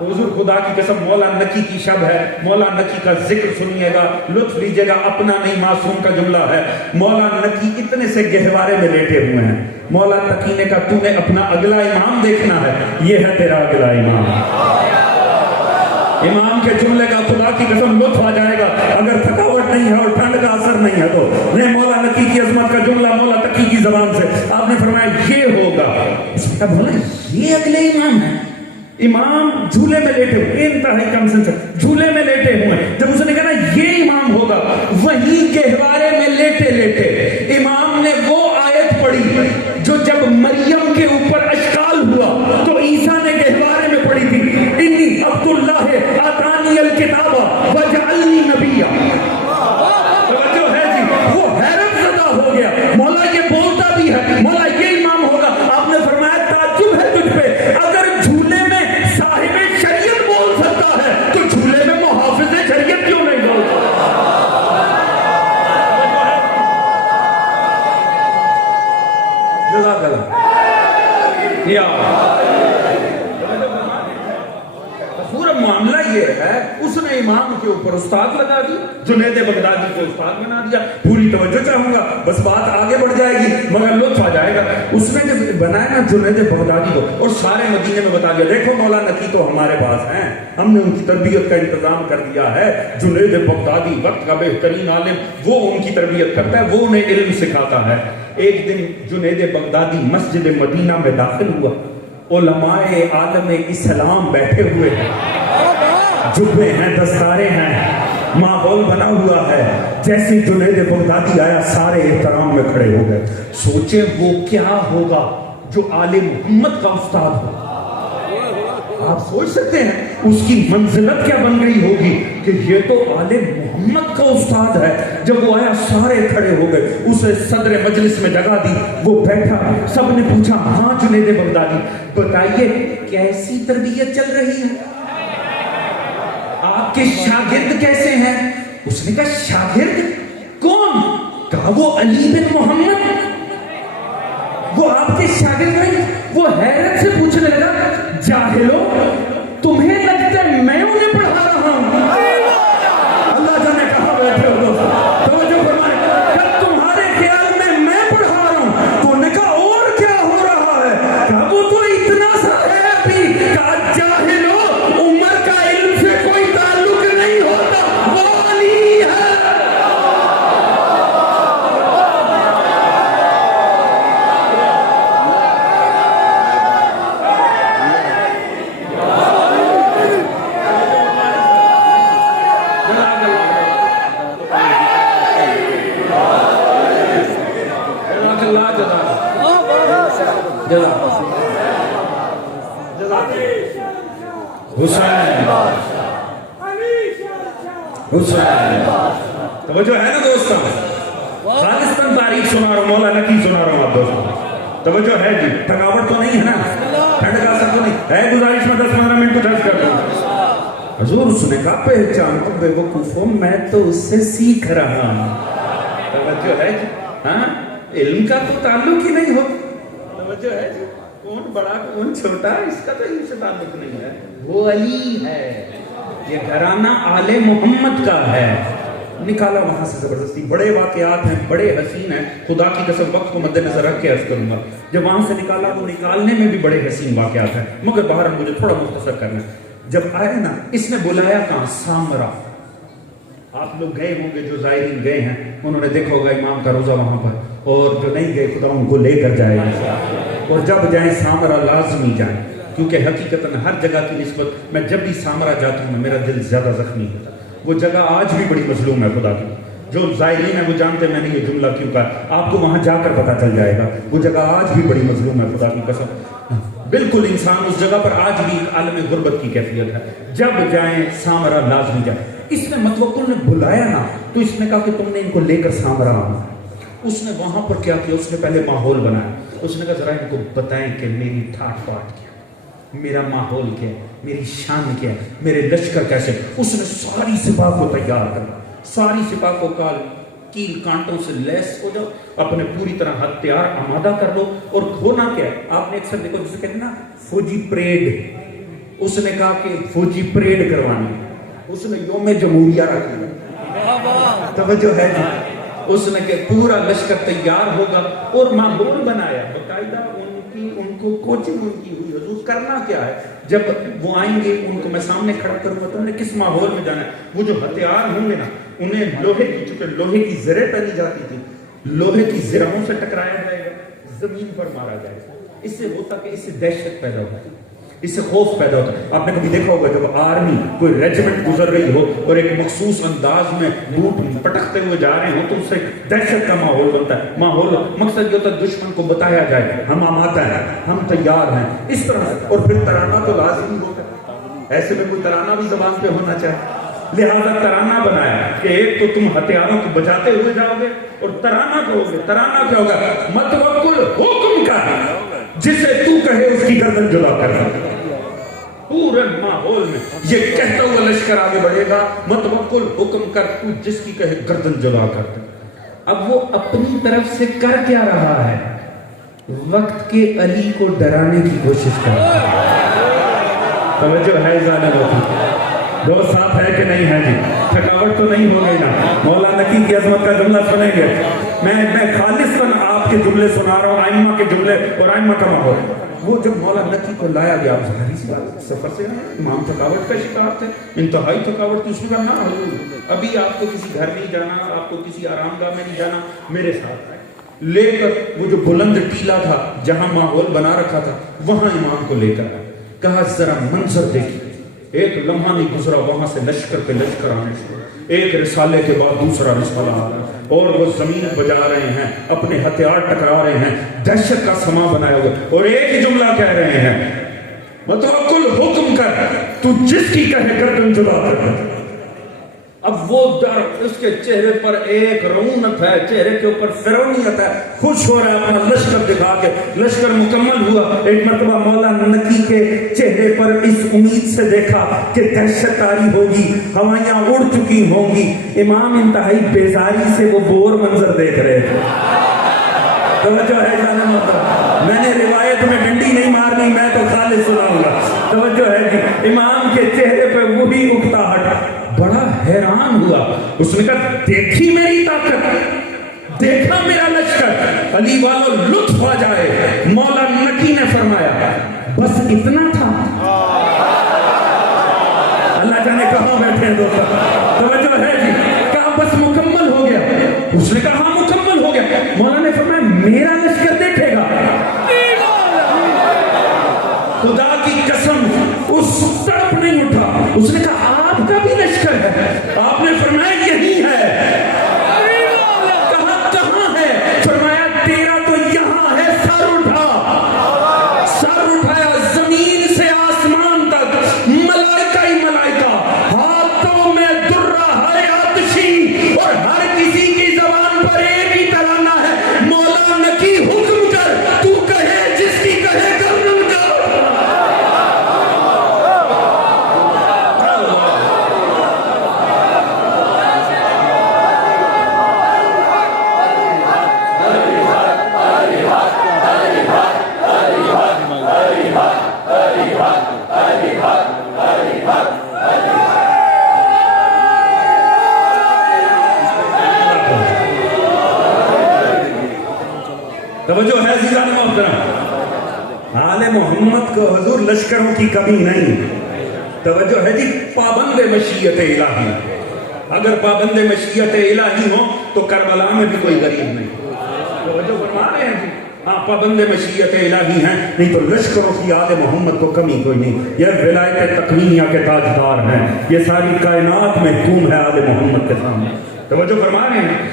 حضور خدا کی قسم، مولا نقی کی شب ہے، مولا نقی کا ذکر سنیے گا، لطف لیجیے گا، اپنا نہیں معصوم کا جملہ ہے۔ مولا نقی اتنے سے گہوارے میں لیٹے ہوئے ہیں، مولا تقی نے کہا تو نے اپنا اگلا امام دیکھنا ہے، یہ ہے تیرا اگلا امام۔ امام کے جملے کا خدا کی قسم لطف آ جائے گا، اگر تھکاوٹ نہیں ہے اور ٹھنڈ کا اثر نہیں ہے تو نہیں، مولا نقی کی عظمت کا جملہ مولا تقی کی زبان سے آپ نے فرمایا یہ ہوگا۔ اس نے کہا بولا یہ اگلے امام ہے؟ امام جھولے میں لیٹے ہوئے، انتہائی کم سن سے جھولے میں لیٹے ہوئے، جب اس نے کہا نا یہ امام ہوگا، وہیں گہوارے میں لیٹے لیٹے امام نے وہ آیت پڑھی جو جب مریم کے اوپر اشکال ہوا تو عیسیٰ نے گہوارے میں پڑھی تھی، انی عبد اللہ آتانی الکتاب وجعلنی نبیا۔ توجہ ہے جی، وہ حیرت زدہ ہو گیا، مولا یہ بولتا بھی ہے، مولا یہ امام ہوگا۔ آپ نے فرمایا تعجب ہے تجھ پہ، اگر جھولے میں صاحب شریعت بول سکتا ہے تو جھولے میں محافظ شریعت کیوں نہیں بول سکتا؟ جزاک اللہ یا پورا معاملہ یہ ہے، اس نے امام کے اوپر استاد لگا دی، جنید بغدادی کو استاد بنا دیا۔ پوری توجہ چاہوں گا، بس بات آگے بڑھ جائے گی مگر لطف آ جائے گا۔ اس نے جب بنایا نا جنید بغدادی کو اور سارے مدینے میں بتا دیا دیکھو مولا نقی تو ہمارے پاس ہیں، ہم نے ان کی تربیت کا انتظام کر دیا ہے۔ جنید بغدادی وقت کا بہترین عالم، وہ ان کی تربیت کرتا ہے، وہ انہیں علم سکھاتا ہے۔ ایک دن جنید بغدادی مسجد مدینہ میں داخل ہوا، علماء عالم اسلام بیٹھے ہوئے ہیں، جبے ہیں، دستاریں ہیں، ماحول بنا ہوا ہے۔ جیسے جنید بغدادی آیا سارے احترام میں کھڑے ہو گئے۔ سوچے وہ کیا ہوگا جو آل محمد کا استاد ہو، آپ سوچ سکتے ہیں اس کی منزلت کیا بن گئی ہوگی کہ یہ تو آل محمد کا استاد ہے۔ جب وہ آیا سارے کھڑے ہو گئے، اسے صدر مجلس میں جگہ دی، وہ بیٹھا، سب نے پوچھا ہاں جنید بغدادی بتائیے کیسی تربیت چل رہی ہے، آپ کے شاگرد کیسے ہیں؟ اس نے کہا شاگرد کون؟ کہا وہ علی بن محمد، وہ آپ کے شاگرد نہیں، وہ حیرت سے پوچھنے لگا جاہلو تمہیں لگتا ہے میں انہیں پڑھا رہا ہوں؟ اللہ جانے کہاں بیٹھے ہو دوست، توجہ فرمائیں، کہ تمہارے خیال میں پڑھا رہا ہوں؟ تو نے کہا اور کیا ہو رہا ہے؟ کہا وہ تو اتنا سا ہے ابھی، کہا جاہلو عمر کا علم سے کوئی تعلق نہیں ہوتا، وہ علی ہے۔ حسین توجہ ہے نا دوستوں، خالصتاً تاریخ سنا رہا ہوں، مولا نقی سنا رہا ہوں آپ دوستوں، توجہ ہے جی، تھکاوٹ تو نہیں ہے نا، ٹھنڈ کا اثر تو نہیں ہے، گزارش میں 10-15 منٹ کچھ عرض کر دوں۔ حضور اس نے کہا پہچانو بے وقوفوں میں تو اس سے سیکھ رہا ہوں، توجہ ہے جی، ہاں علم کا تو تعلق ہی نہیں ہو، توجہ ہے جی، کون بڑا کون چھوٹا اس کا تو علم سے تعلق نہیں ہے، وہ علی ہے، یہ گھرانہ آل محمد کا ہے۔ نکالا وہاں سے زبردستی، بڑے واقعات ہیں، بڑے حسین ہیں، خدا کی قسم وقت کو مد نظر رکھ کے عرض کروں گا، جب وہاں سے نکالا وہ نکالنے میں بھی بڑے حسین واقعات ہیں، مگر باہر مجھے تھوڑا مختصر کرنا ہے۔ جب آئے نا، اس نے بلایا کہاں؟ سامرا۔ آپ لوگ گئے ہوں گے، جو زائرین گئے ہیں انہوں نے دیکھا ہوگا امام کا روزہ وہاں پر، اور جو نہیں گئے خدا ان کو لے کر جائے گا، اور جب جائیں سامرا لازمی جائیں، کیونکہ حقیقتاً ہر جگہ کی نسبت میں جب بھی سامرا جاتا ہوں میرا دل زیادہ زخمی ہوتا ہے، وہ جگہ آج بھی بڑی مظلوم ہے خدا کی، جو زائرین ہیں وہ جانتے میں نے یہ جملہ کیوں کہا، آپ کو وہاں جا کر پتہ چل جائے گا، وہ جگہ آج بھی بڑی مظلوم ہے خدا کی قسم، بالکل انسان اس جگہ پر آج بھی عالم غربت کی کیفیت ہے، جب جائیں سامرا لازمی جائیں۔ اس نے متوکل نے بلایا نا، تو اس نے کہا کہ تم نے ان کو لے کر سامرا آنا، اس نے وہاں پر کیا کیا، اس نے پہلے ماحول بنایا، اس نے کہا ذرا ان کو بتائیں کہ میری ٹھاٹ پاٹ کیا، میرا ماحول کیا ہے، میری شان کیا ہے، میرے لشکر کیسے، اس نے ساری سپاہ کو تیار کرنا، ساری سپاہ کو کیل کانٹوں سے لیس ہو جاؤ، اپنے پوری طرح ہتھیار آمادہ کر لو، اور ہونا کیا ہے، آپ نے اکثر دیکھو جسے کہتے ہیں نا فوجی پریڈ، اس نے کہا کہ فوجی پریڈ کروانی، اس نے یوم جمہوریہ رکھنا، توجہ ہے نا، اس نے کہ پورا لشکر تیار ہوگا، اور ماحول بنایا باقاعدہ، ان کو کوچنگ ان کی ہوئی، حضور کرنا کیا ہے، جب وہ آئیں گے ان کو میں سامنے کھڑا کروں گا، تم نے کس ماحول میں جانا ہے، وہ جو ہتھیار ہوں گے نا انہیں لوہے کی، چونکہ لوہے کی زریں پہنی جاتی تھی، لوہے کی زرہوں سے ٹکرایا جائے گا، زمین پر مارا جائے گا، اس سے ہوتا کہ اس سے دہشت پیدا ہوتی، اس سے خوف پیدا ہوتا ہے۔ آپ نے کبھی دیکھا ہوگا جب آرمی کوئی ریجمنٹ گزر رہی ہو اور ایک مخصوص انداز میں بوٹ پٹکتے ہوئے جا رہے ہوں تو اس سے دہشت کا ماحول بنتا ہے، ماحول مقصد یہ ہوتا ہے دشمن کو بتایا جائے ہم آمادہ ہیں، ہم تیار ہیں، اس طرح سے، اور پھر ترانہ تو لازمی ہوتا ہے، ایسے میں کوئی ترانہ بھی زبان پہ ہونا چاہیے، لہذا ترانہ بنایا کہ ایک تو تم ہتھیاروں کو بچاتے ہوئے جاؤ گے اور ترانہ کہو گے، ترانہ کیا ہوگا، متوکل حکم کر، جسے تو کہے اس کی گردن جدا کر، پورے ماحول میں یہ کہتا ہوا لشکر آگے بڑھے گا، متوکل حکم کر، تو جس کی کہے گردن جدا کر دے۔ اب وہ اپنی طرف سے کر کیا رہا ہے، وقت کے علی کو ڈرانے کی کوشش کر رہا ہے، توجہ ہے ظالم ہوتی، دو ساتھ ہے کہ نہیں ہے جی، تھکاوٹ تو نہیں ہو گئی نا، مولا نقی کی عظمت کا جملہ سنیں گے، میں خالصاً آپ کے جملے سنا رہا ہوں، ائمہ کے جملے اور ائمہ کا ماحول، وہ جب مولا نقی کو لایا گیا، ظاہری سی بات سفر سے امام تھکاوٹ کا شکار تھے، انتہائی تھکاوٹ تو اس میں کرنا، ابھی آپ کو کسی گھر نہیں جانا، آپ کو کسی آرام گاہ میں نہیں جانا، میرے ساتھ آئے، لے کر وہ جو بلند ٹیلا تھا جہاں ماحول بنا رکھا تھا وہاں امام کو لے کر آئے، کہا ذرا منظر دیکھیے، ایک لمحہ نہیں گزرا وہاں سے لشکر پہ لشکر آنے شروع، ایک رسالے کے بعد دوسرا رسالہ آ رہا ہے، اور وہ زمین بجا رہے ہیں، اپنے ہتھیار ٹکرا رہے ہیں، دہشت کا سما بنایا ہوا، اور ایک ہی جملہ کہہ رہے ہیں، متوکل حکم کر، تو جس کی کہے گردن جدا کر۔ اب وہ ڈر، اس کے چہرے پر ایک رونت ہے، چہرے کے اوپر فرعونیت ہے، خوش ہو رہا ہے اپنا لشکر دکھا کے، لشکر مکمل ہوا، ایک مرتبہ مولا نقی کے چہرے پر اس امید سے دیکھا کہ دہشت طاری ہوگی، ہوائیاں اڑ چکی ہوں گی، امام انتہائی بیزاری سے وہ بور منظر دیکھ رہے تھے، توجہ ہے جانے محترم، میں نے روایت میں ڈنڈی نہیں مارنی، میں تو خالص سناؤں گا. توجہ ہے جی. امام کے چہرے پہ وہی اکتاہٹ. بڑا حیران ہوا. اس نے کہا دیکھی میری طاقت، دیکھا میرا لشکر، علی والو لطف آ جائے. مولا نکی نے فرمایا بس اتنا تھا. اللہ جانے کہاں بیٹھے ہیں دوست. توجہ ہے جی. کہا بس مکمل ہو گیا. اس نے کہا ہاں مکمل ہو گیا. مولا نے فرمایا میرا لشکر دیکھے گا. خدا کی قسم اس تڑپ نہیں اٹھا. اس نے کہا آپ کا بھی لشکر ہے. آپ نے فرمایا یہی ہے. کہا کہاں ہے؟ فرمایا تیرا تو یہاں ہے. سر اٹھا. سر اٹھایا زمین سے آسمان تک ملائکہ ہی ملائکہ، ہاتھوں میں درہ ہر آتشی اور ہر کسی کی زبان پر ایک ہی ترانہ ہے. مولا نکی حکم کر، تو کہے جس کی کہے گردن کر. توجہ ہے عزیزان محترم. آل محمد کو حضور لشکروں کی کمی نہیں. توجہ ہے جی. پابند مشیت الہی. اگر پابند مشیت الہی ہو تو کربلا میں بھی کوئی غریب نہیں. توجہ فرما رہے ہیں جی. ہاں پابند مشیت الہی ہیں، نہیں تو لشکروں کی آل محمد کو کمی کوئی نہیں. یہ ولایت تقویہ کے تاجدار ہیں. یہ ساری کائنات محکوم ہے آل محمد کے سامنے. توجہ فرما رہے ہیں.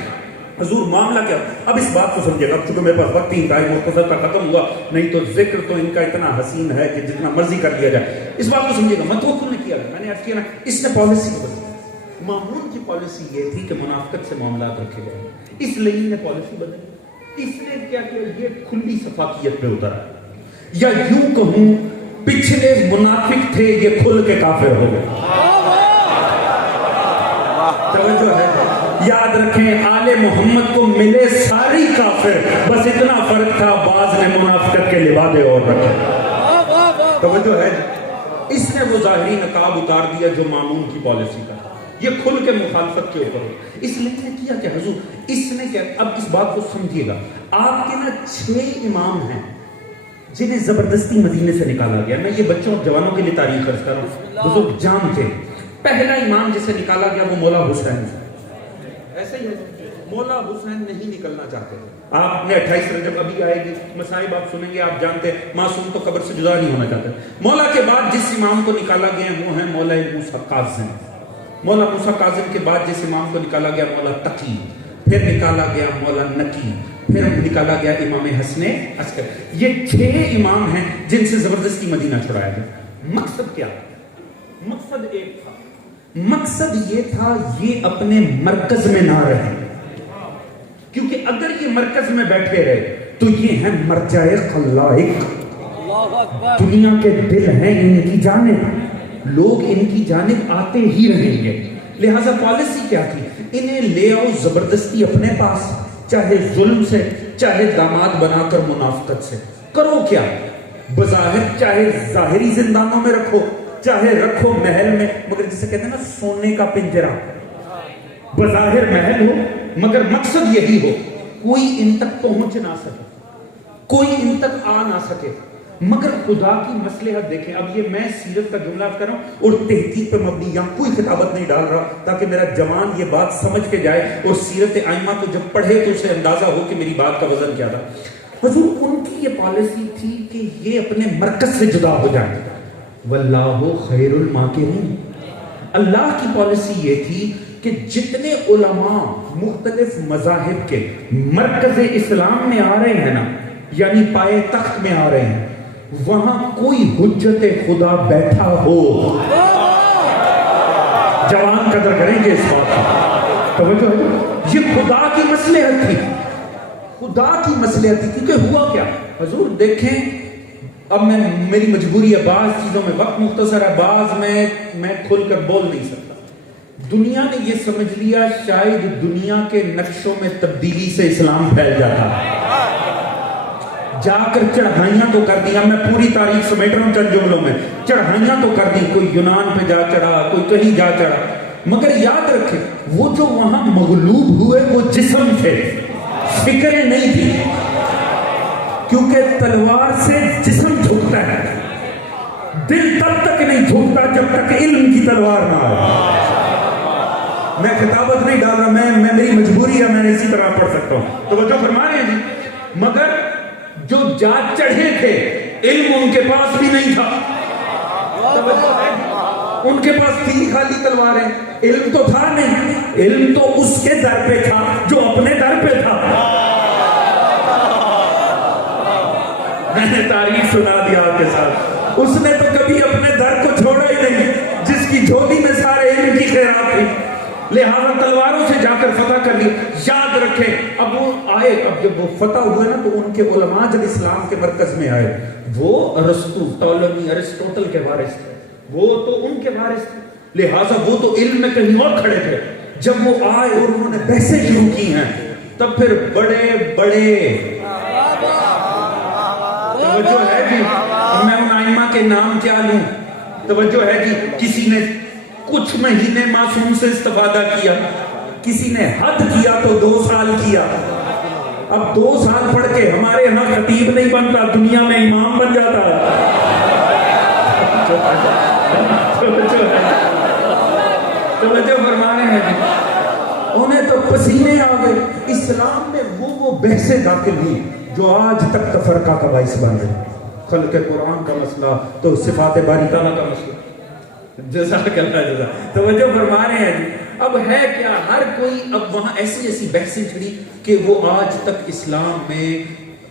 حضور معاملہ کیا؟ اب اس بات کو سمجھے گا. چونکہ میرے پاس وقت ہی ٹائم مختصر کا ختم ہوا، نہیں تو ذکر تو ان کا اتنا حسین ہے کہ جتنا مرضی کر لیا جائے. اس بات کو سمجھے گا. متوقع نے کیا، میں نے عرض کیا نا، اس نے پالیسی بدلی. مامون کی پالیسی یہ تھی کہ منافقت سے معاملات رکھے گئے. اس لیے نے پالیسی بدلی. اس نے کیا کیا؟ یہ کھلی شفافیت پہ اترا. یا یوں کہوں پچھلے منافق تھے، یہ کھل کے کافر ہو گئے. توجہ ہے. یاد رکھیں آل محمد کو ملے ساری کافر، بس اتنا فرق تھا بعض نے منافقت کے لبادے اور رکھے. توجہ ہے. اس نے وہ ظاہری نقاب اتار دیا جو مامون کی پالیسی کا. یہ کھل کے مخالفت کے اوپر. اس لیے نے کیا کہ حضور اس نے کیا. اب اس بات کو سمجھیے گا. آپ کے نا 6 امام ہیں جنہیں زبردستی مدینے سے نکالا گیا. میں یہ بچوں اور جوانوں کے لیے تاریخ عرض کر رہا ہوں. بزرگ جانتے. پہلا امام جسے نکالا گیا وہ مولا حسین. ایسے ہی ہے. مولا حسین نہیں نکلنا چاہتے. آپ نے 28 رجب ابھی آئے گی، مصائب آپ سنیں گے. آپ جانتے معصوم تو قبر سے جدا نہیں ہونا چاہتے. مولا کے بعد جس امام کو نکالا گیا وہ ہیں مولا موسیٰ کاظم. مولا موسیٰ کاظم کے بعد جس امام کو نکالا گیا مولا تقی، پھر نکالا گیا مولا نکی، پھر نکالا گیا امام حسن عسکری. یہ 6 امام ہیں جن سے زبردستی مدینہ چھڑایا گیا. مقصد کیا؟ مقصد ایک تھا. مقصد یہ تھا یہ اپنے مرکز میں نہ رہے، کیونکہ اگر یہ مرکز میں بیٹھے رہے تو یہ ہیں مرجع خلائق. دنیا کے دل ہیں ان کی جانب، لوگ ان کی جانب آتے ہی رہیں گے. لہٰذا پالیسی کیا تھی؟ انہیں لے آؤ زبردستی اپنے پاس، چاہے ظلم سے، چاہے داماد بنا کر منافقت سے. کرو کیا؟ بظاہر چاہے ظاہری زندانوں میں رکھو، چاہے رکھو محل میں، مگر جسے کہتے ہیں نا سونے کا پنجرہ. بظاہر محل ہو مگر مقصد یہی ہو کوئی ان تک پہنچ نہ سکے، کوئی ان تک آ نہ سکے. مگر خدا کی مصلحت دیکھیں. اب یہ میں سیرت کا جملہ کر رہا ہوں اور تحقیق پہ مبنی، یہاں کوئی خطابت نہیں ڈال رہا تاکہ میرا جوان یہ بات سمجھ کے جائے اور سیرت ائمہ کو جب پڑھے تو اسے اندازہ ہو کہ میری بات کا وزن کیا تھا. حضور ان کی یہ پالیسی تھی کہ یہ اپنے مرکز سے جدا ہو جائیں. واللہ خیر الماکرین. اللہ کی پالیسی یہ تھی کہ جتنے علماء مختلف مذاہب کے مرکز اسلام میں آ رہے ہیں نا، یعنی پائے تخت میں آ رہے ہیں، وہاں کوئی حجت خدا بیٹھا ہو. جوان قدر کریں گے اس بات کا. توجہ ہے. یہ خدا کی مصلحت تھی، خدا کی مصلحت تھی. کیونکہ ہوا کیا حضور دیکھیں، اب میری مجبوری ہے، بعض چیزوں میں وقت مختصر ہے، بعض میں کھل کر بول نہیں سکتا. دنیا نے یہ سمجھ لیا شاید دنیا کے نقشوں میں تبدیلی سے اسلام پھیل جاتا ہے. جا کر چڑھائیاں تو کر دیا، میں پوری تاریخ سمیٹ رہا ہوں چند جملوں میں، چڑھائیاں تو کر دی، کوئی یونان پہ جا چڑھا، کوئی کہیں جا چڑھا، مگر یاد رکھیں وہ جو وہاں مغلوب ہوئے وہ جسم تھے، فکریں نہیں تھی، کیونکہ تلوار سے جسم جھکتا ہے، دل تب تک نہیں جھکتا جب تک علم کی تلوار نہ آئے۔ میں خطابت نہیں ڈال رہا، میں میری مجبوری ہے، میں اسی طرح پڑھ سکتا ہوں، توجہ فرما رہے ہیں جی۔ مگر جو جا چڑھے تھے علم ان کے پاس بھی نہیں تھا، ان کے پاس تھی خالی تلواریں، علم تو تھا نہیں، علم تو اس کے در پہ تھا جو اپنے در پہ تھا۔ میں نے تاریخ سنا دیا آپ کے ساتھ، اس نے تو کبھی اپنے در کو چھوڑا ہی نہیں، جس کی جھولی میں سارے علم کی خیرات تھی، لہذا تلواروں سے جا کر فتح کر لی۔ یاد رکھیں اب وہ آئے، اب جب وہ فتح ہوئے نا تو ان کے علماء جب اسلام کے مرکز میں آئے، وہ ارسطو، ٹولمی، ارسطوٹل کے وارث تھے، وہ تو ان کے وارث تھے، لہذا وہ تو علم میں کہیں اور کھڑے تھے۔ جب وہ آئے اور انہوں نے بحثیں شروع کی ہیں، تب پھر بڑے بڑے، توجہ ہے جی، میں ان ائمہ کے نام کیا لوں، توجہ ہے جی، کسی نے کچھ مہینے معصوم سے استفادہ کیا، کسی نے حد کیا تو 2 سال کیا، اب 2 سال پڑھ کے ہمارے ہاں خطیب نہیں بنتا، دنیا میں امام بن جاتا ہے۔ توجہ فرمانے ہیں جی، انہیں تو پسینے آ گئے۔ اسلام میں وہ بحثیں داخل ہوئی جو آج تک تفرقہ کا باعث بن رہی، خلق قرآن کا مسئلہ تو صفات باری تعالیٰ کا مسئلہ، جزاک اللہ جزا، توجہ فرما رہے ہیں جی۔ اب ہے کیا، ہر کوئی اب وہاں ایسی ایسی بحثیں چھڑی کہ وہ آج تک اسلام میں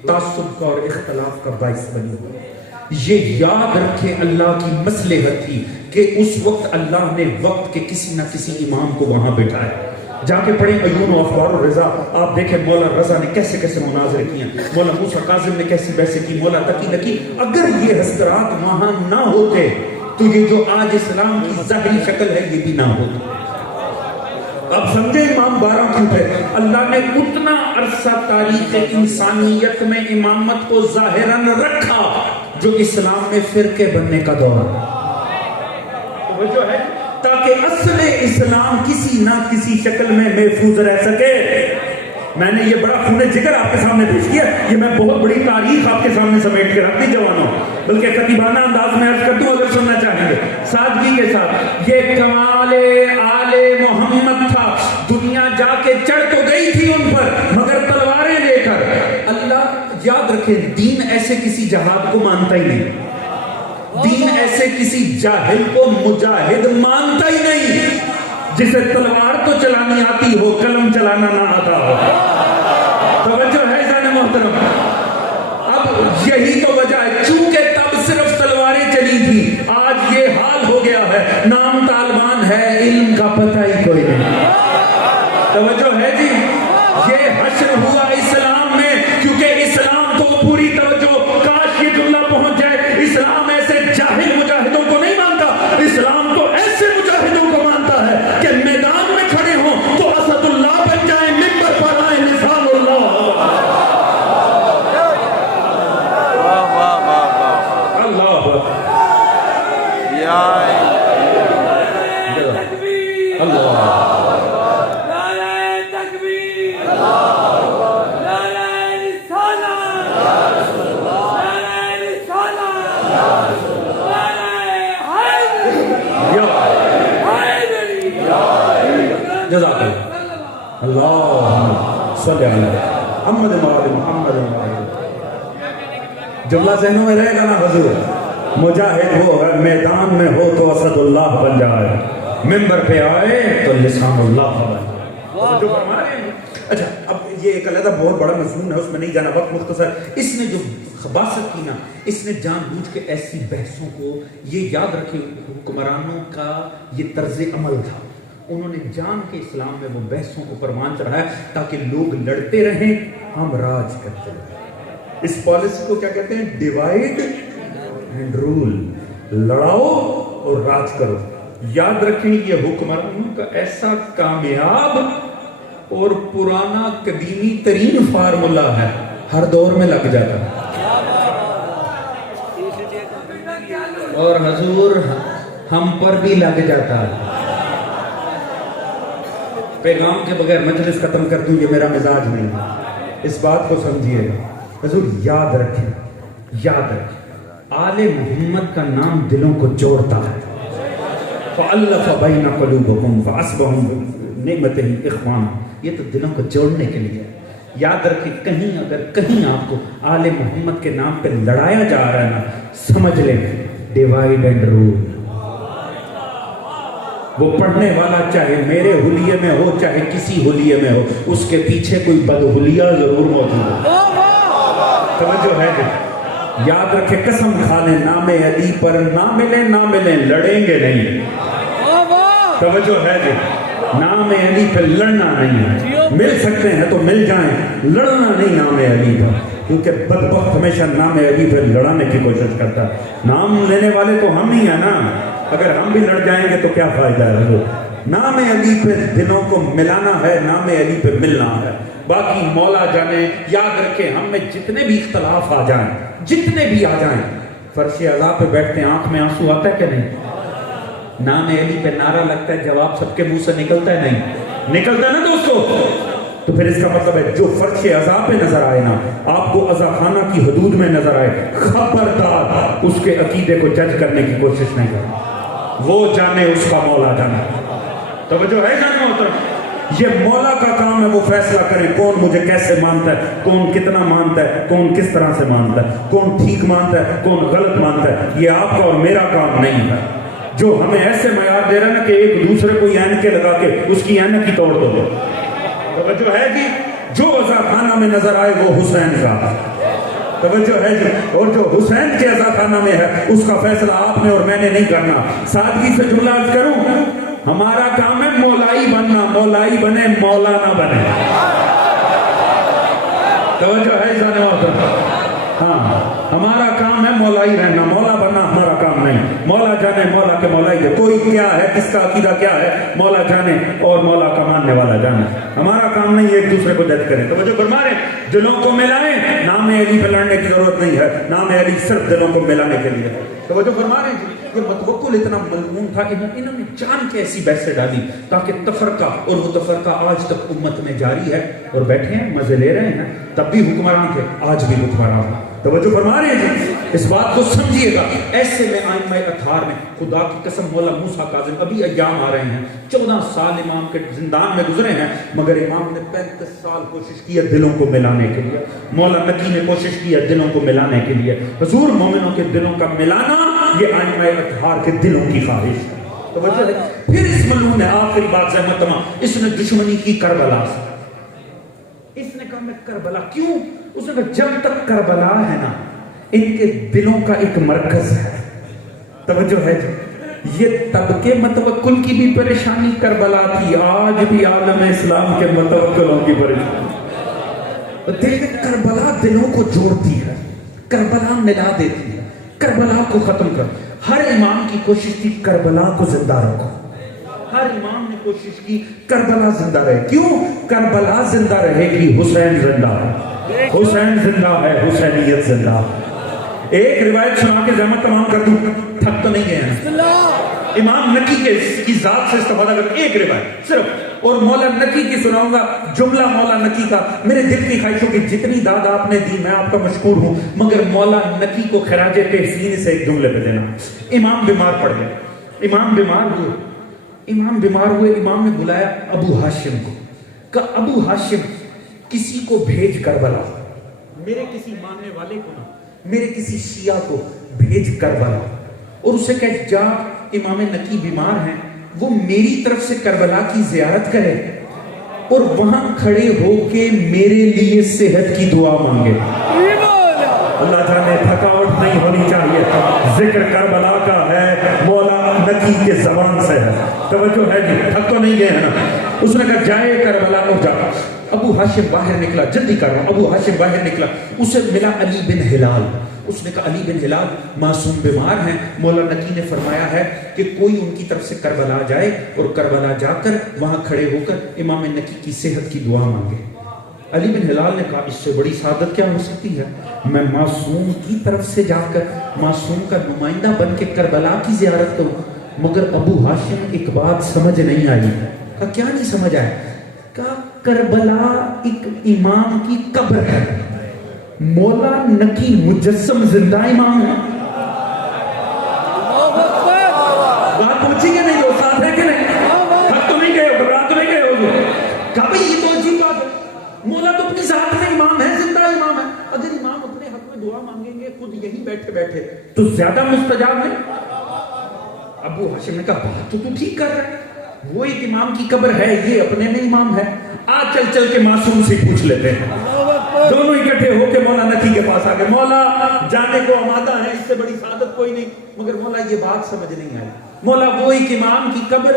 تعصب کا اور اختلاف کا باعث بنی ہوئی۔ یہ یاد رکھیں اللہ کی مصلحت تھی کہ اس وقت اللہ نے وقت کے کسی نہ کسی امام کو وہاں بٹھایا۔ جا کے پڑھیں عیون و اخبار و رضا، آپ دیکھیں مولا رضا نے کیسے کیسے مناظرے کیے، مولا موسیٰ کاظم نے کیسی بحثیں کی، مولا تقی نکی۔ اگر یہ حضرات وہاں نہ ہوتے تو یہ جو آج اسلام کی ظاہری شکل ہے یہ بھی نہ ہوتی۔ اب سمجھے امام 12 کیوں تھے؟ اللہ نے اتنا عرصہ تاریخ انسانیت میں امامت کو ظاہراً رکھا جو اسلام میں فرقے بننے کا دور ہے، توجہ ہے، تاکہ اصل اسلام کسی نہ کسی شکل میں محفوظ رہ سکے۔ میں نے یہ بڑا خون جگر آپ کے سامنے پیش کیا، یہ میں بہت بڑی تاریخ آپ کے سامنے سمیٹ کے رکھ دی جوانوں، بلکہ خطیبانہ انداز میں عرض کر دوں اگر سننا چاہیں گے سادگی کے ساتھ۔ یہ کمال آل محمد تھا، دنیا جا کے چڑھ تو گئی تھی ان پر مگر تلواریں لے کر۔ اللہ یاد رکھے دین ایسے کسی جہاد کو مانتا ہی نہیں، دین ایسے کسی جاہل کو مجاہد مانتا ہی نہیں، جسے تلوار تو چلانی آتی ہو قلم چلانا نہ آتا ہو۔ توجہ ہے ذہن محترم، اب یہی تو وجہ ہے، چونکہ تب صرف تلواریں چلی تھی، آج یہ حال ہو گیا ہے، نام طالبان ہے، علم کا پتہ ہی کوئی نہیں۔ توجہ ہے جی، یہ حشر ہوا اسلام میں، کیونکہ اسلام کو پوری توجہ، کاش یہ جملہ پہنچ جائے، اسلام ایسے جاہل مجاہدوں کو نہیں مانتا، اسلام تو ایسے مجاہدوں کو مانتا ہے کہ میدان میں کھڑے ہوں تو اسد اللہ بن جائیں، منبر پر آئے مثال اللہ۔ اللہ اللہ جزاک اللہ، اللہم صلی علی محمد وآل محمد۔ جملہ ذہنوں میں رہے گا نا حضور، مجاہد ہو میدان میں ہو تو اسد اللہ بن جائے، منبر پہ آئے تو لسان اللہ بن جائے۔ جو فرما رہے ہیں، اچھا اب یہ ایک علیحدہ بہت بڑا مضمون ہے، اس میں نہیں جانا، وقت مختصر۔ اس نے جو خباثت کی نا، اس نے جان بوجھ کے ایسی بحثوں کو، یہ یاد رکھے حکمرانوں کا یہ طرز عمل تھا، انہوں نے جان کے اسلام میں وہ بحثوں کو پروان چڑھایا تاکہ لوگ لڑتے رہیں، ہم راج کرتے رہیں۔ اس پالیسی کو کیا کہتے ہیں؟ ڈیوائیڈ اینڈ رول، لڑاؤ اور راج کرو۔ یاد رکھیں یہ حکمرانوں کا ایسا کامیاب اور پرانا قدیمی ترین فارمولہ ہے، ہر دور میں لگ جاتا ہے۔ اور حضور ہم پر بھی لگ جاتا ہے. پیغام کے بغیر مجلس ختم کر دوں، یہ میرا مزاج نہیں ہے. اس بات کو سمجھیے گا. حضور یاد رکھیں، یاد رکھیں، آل محمد کا نام دلوں کو جوڑتا ہے. فَأَلَّفَ بَيْنَ قُلُوبِكُمْ فَأَصْبَحْتُم بِنِعْمَتِهِ إِخْوَانًا. یہ تو دلوں کو جوڑنے کے لیے. یاد رکھیں، کہیں اگر کہیں آپ کو آل محمد کے نام پہ لڑایا جا رہا ہے نا، سمجھ لیں ڈیوائیڈ اینڈ رول. وہ پڑھنے والا چاہے میرے حلیے میں ہو چاہے کسی حلیے میں ہو، اس کے پیچھے کوئی بدحلیہ ضرور موجود ہے. توجہ ہے جی. یاد رکھے، قسم کھا لیں نام علی پر نہ ملیں لڑیں گے نہیں. توجہ ہے جی. نام علی پہ لڑنا نہیں ہے. مل سکتے ہیں تو مل جائیں، لڑنا نہیں نام علی پر. کیونکہ بدبخت ہمیشہ نام علی پہ لڑانے کی کوشش کرتا ہے. نام لینے والے تو ہم ہی ہیں نا. اگر ہم بھی لڑ جائیں گے تو کیا فائدہ ہے حضور. نام علی پہ دلوں کو ملانا ہے، نام علی پہ ملنا ہے. باقی مولا جانے. یاد رکھیں، ہم میں جتنے بھی اختلاف آ جائیں، جتنے بھی آ جائیں، فرش عزا پہ بیٹھتے ہیں، آنکھ میں آنسو آتا ہے کہ نہیں؟ نام علی پہ نعرہ لگتا ہے، جواب سب کے منہ سے نکلتا ہے نہیں؟ نکلتا ہے نا دوستو. تو پھر اس کا مطلب ہے جو فرش عزا پہ نظر آئے نا، آپ کو عزا خانہ کی حدود میں نظر آئے، خبردار اس کے عقیدے کو جج کرنے کی کوشش نہیں کریں. وہ جانے، اس کا مولا جانے. توجہ ہے جانے محترم. یہ مولا کا کام ہے، وہ فیصلہ کریں کون مجھے کیسے مانتا ہے، کون کتنا مانتا ہے، کون کس طرح سے مانتا ہے، کون ٹھیک مانتا ہے، کون غلط مانتا ہے. یہ آپ کا اور میرا کام نہیں ہے. جو ہمیں ایسے معیار دے رہا ہے نا کہ ایک دوسرے کو اینکیں لگا کے اس کی اینک ہی توڑ دو. توجہ ہے جی. جو عزا خانہ میں نظر آئے وہ حسین کا. توجہ ہے جی. اور جو حسین کے عزا خانہ میں ہے اس کا فیصلہ آپ نے اور میں نے نہیں کرنا. سادگی سے جملہ عرض کروں، ہمارا کام ہے مولائی بننا. مولائی بنے، مولا نہ بنے. توجہ ہے جانے محترم. ہاں، ہمارا کام ہے مولائی رہنا، مولا بننا ہمارا کام نہیں. مولا جانے، مولا کے مولائی دے. کوئی کیا ہے، کس کا عقیدہ کیا ہے، مولا جانے اور مولا کا ماننے والا جانے. ہمارا کام نہیں ایک دوسرے کو جج کریں. توجہ فرمائیں، دلوں کو ملائیں. نام علی پہ لڑنے کی ضرورت نہیں ہے. نام علی صرف دلوں کو ملانے کے لیے. توجہ فرمائیں جی. یہ متوکل اتنا مضمون تھا کہ انہوں نے جان کے ایسی بحثیں ڈالی تاکہ تفرقہ، اور وہ تفرقہ آج تک امت میں جاری ہے. اور بیٹھے ہیں، مزے لے رہے ہیں. تب بھی حکمران تھے، آج بھی حکمران ہیں. توجہ فرما رہے ہیں جی. اس بات کو سمجھیے گا. ایسے میں آئمہ اطہار میں خدا کی قسم، مولا موسیٰ کاظم، ابھی ایام آ رہے ہیں، 14 سال امام کے زندان میں گزرے ہیں، مگر امام نے 35 سال کوشش کی ہے دلوں کو ملانے کے لیے. مولا نقی نے کوشش کی ہے دلوں کو ملانے کے لیے. حضور مومنوں کے دلوں کا ملانا یہ آئمہ اطہار کے دلوں کی خواہش ہے. توجہ ہے. پھر اس ملعون نے آخری بات زحمت تمام، اس نے دشمنی کی کربلا سے. اس نے کہا میں کربلا کیوں؟ اس نے کہا جب تک کربلا ہے نا، ان کے دلوں کا ایک مرکز ہے. توجہ ہے جی. یہ طبقے متوکل کی بھی پریشانی کربلا تھی، آج بھی عالم اسلام کے متوکلوں کی پریشانی. دیکھیں کربلا دلوں کو جوڑتی ہے، کربلا ملا دیتی ہے. کربلا کو ختم کر. ہر امام کی کوشش تھی کربلا کو زندہ رکھو. ہر امام نے کوشش کی کربلا زندہ رہے. کیوں؟ کربلا زندہ رہے گی، حسین زندہ ہے. حسین زندہ ہے، حسینیت زندہ ہے. ایک روایت سنا کے زحمت تمام کر دوں، تھک تو نہیں گئے ہیں. امام نقی کی ذات سے استفادہ کر ایک روایت صرف، اور مولا نقی کی سناؤں گا. جملہ مولا نقی کا، میرے دل کی خواہشوں کی جتنی داد آپ نے دی میں آپ کا مشکور ہوں، مگر مولا نقی کو خراج تحسین سے ایک جملے پہ دینا. امام بیمار پڑ گئے، امام بیمار ہوئے. امام نے بلایا ابو ہاشم کو. کہا ابو ہاشم کسی کو بھیج کربلا، میرے کسی ماننے والے کو نہ، میرے کسی شیعہ کو بھیج کربلا، اور اسے کہہ جا امام نقی بیمار ہیں، وہ میری طرف سے کربلا کی زیارت کرے اور وہاں کھڑے ہو کے میرے لیے صحت کی دعا مانگے. اللہ جانے تھکاوٹ نہیں ہونی چاہیے. ذکر کربلا کا ہے، مولا نقی کے زبان سے ہے. توجہ ہے جی. تھک تو نہیں گئے ہیں نا. اس نے کہا جائے کربلا کو جا. ابو ہاشم باہر نکلا، جلدی کر رہا ہوں. ابو ہاشم باہر نکلا، اسے ملا علی بن ہلال. اس نے کہا علی بن ہلال معصوم بیمار ہیں، مولا نقی نے فرمایا ہے کہ کوئی ان کی طرف سے کربلا جائے اور کربلا جا کر وہاں کھڑے ہو کر امام نقی کی صحت کی دعا مانگے. علی بن ہلال نے کہا اس سے بڑی سعادت کیا ہو سکتی ہے؟ میں معصوم کی طرف سے جا کر معصوم کا نمائندہ بن کے کربلا کی زیارت کروں. مگر ابو ہاشم ایک بات سمجھ نہیں آئی. کہا کیا نہیں سمجھ آیا؟ کہا کربلا ایک امام کی قبر ہے، مولا نقی مجسم زندہ امام ہے. بات پہنچی کہ نہیں؟ وہ ساتھ ہے کہ نہیں؟ حق تو نہیں گئے ہو، گھبرا تو نہیں گئے ہو. کہا بھئی یہ تو عجیب بات ہے، مولا تو اپنی ذات میں امام ہے، زندہ امام ہے. اگر امام اپنے حق میں دعا مانگیں گے خود یہی بیٹھے بیٹھے تو زیادہ مستجاب نہیں؟ ابو ہاشم نے کہا بات تو ٹھیک کر رہا ہے، وہ ایک امام کی قبر ہے، یہ اپنے میں امام ہے. آج چل چل کے معصوم سے پوچھ لیتے ہیں. دونوں اکٹھے ہو کے مولا نقی کے پاس آ گئے. مولا جانے کو آمادہ ہے، اس سے بڑی سعادت کوئی نہیں. مگر مولا یہ بات سمجھ نہیں آئی. مولا وہ ایک امام کی قبر،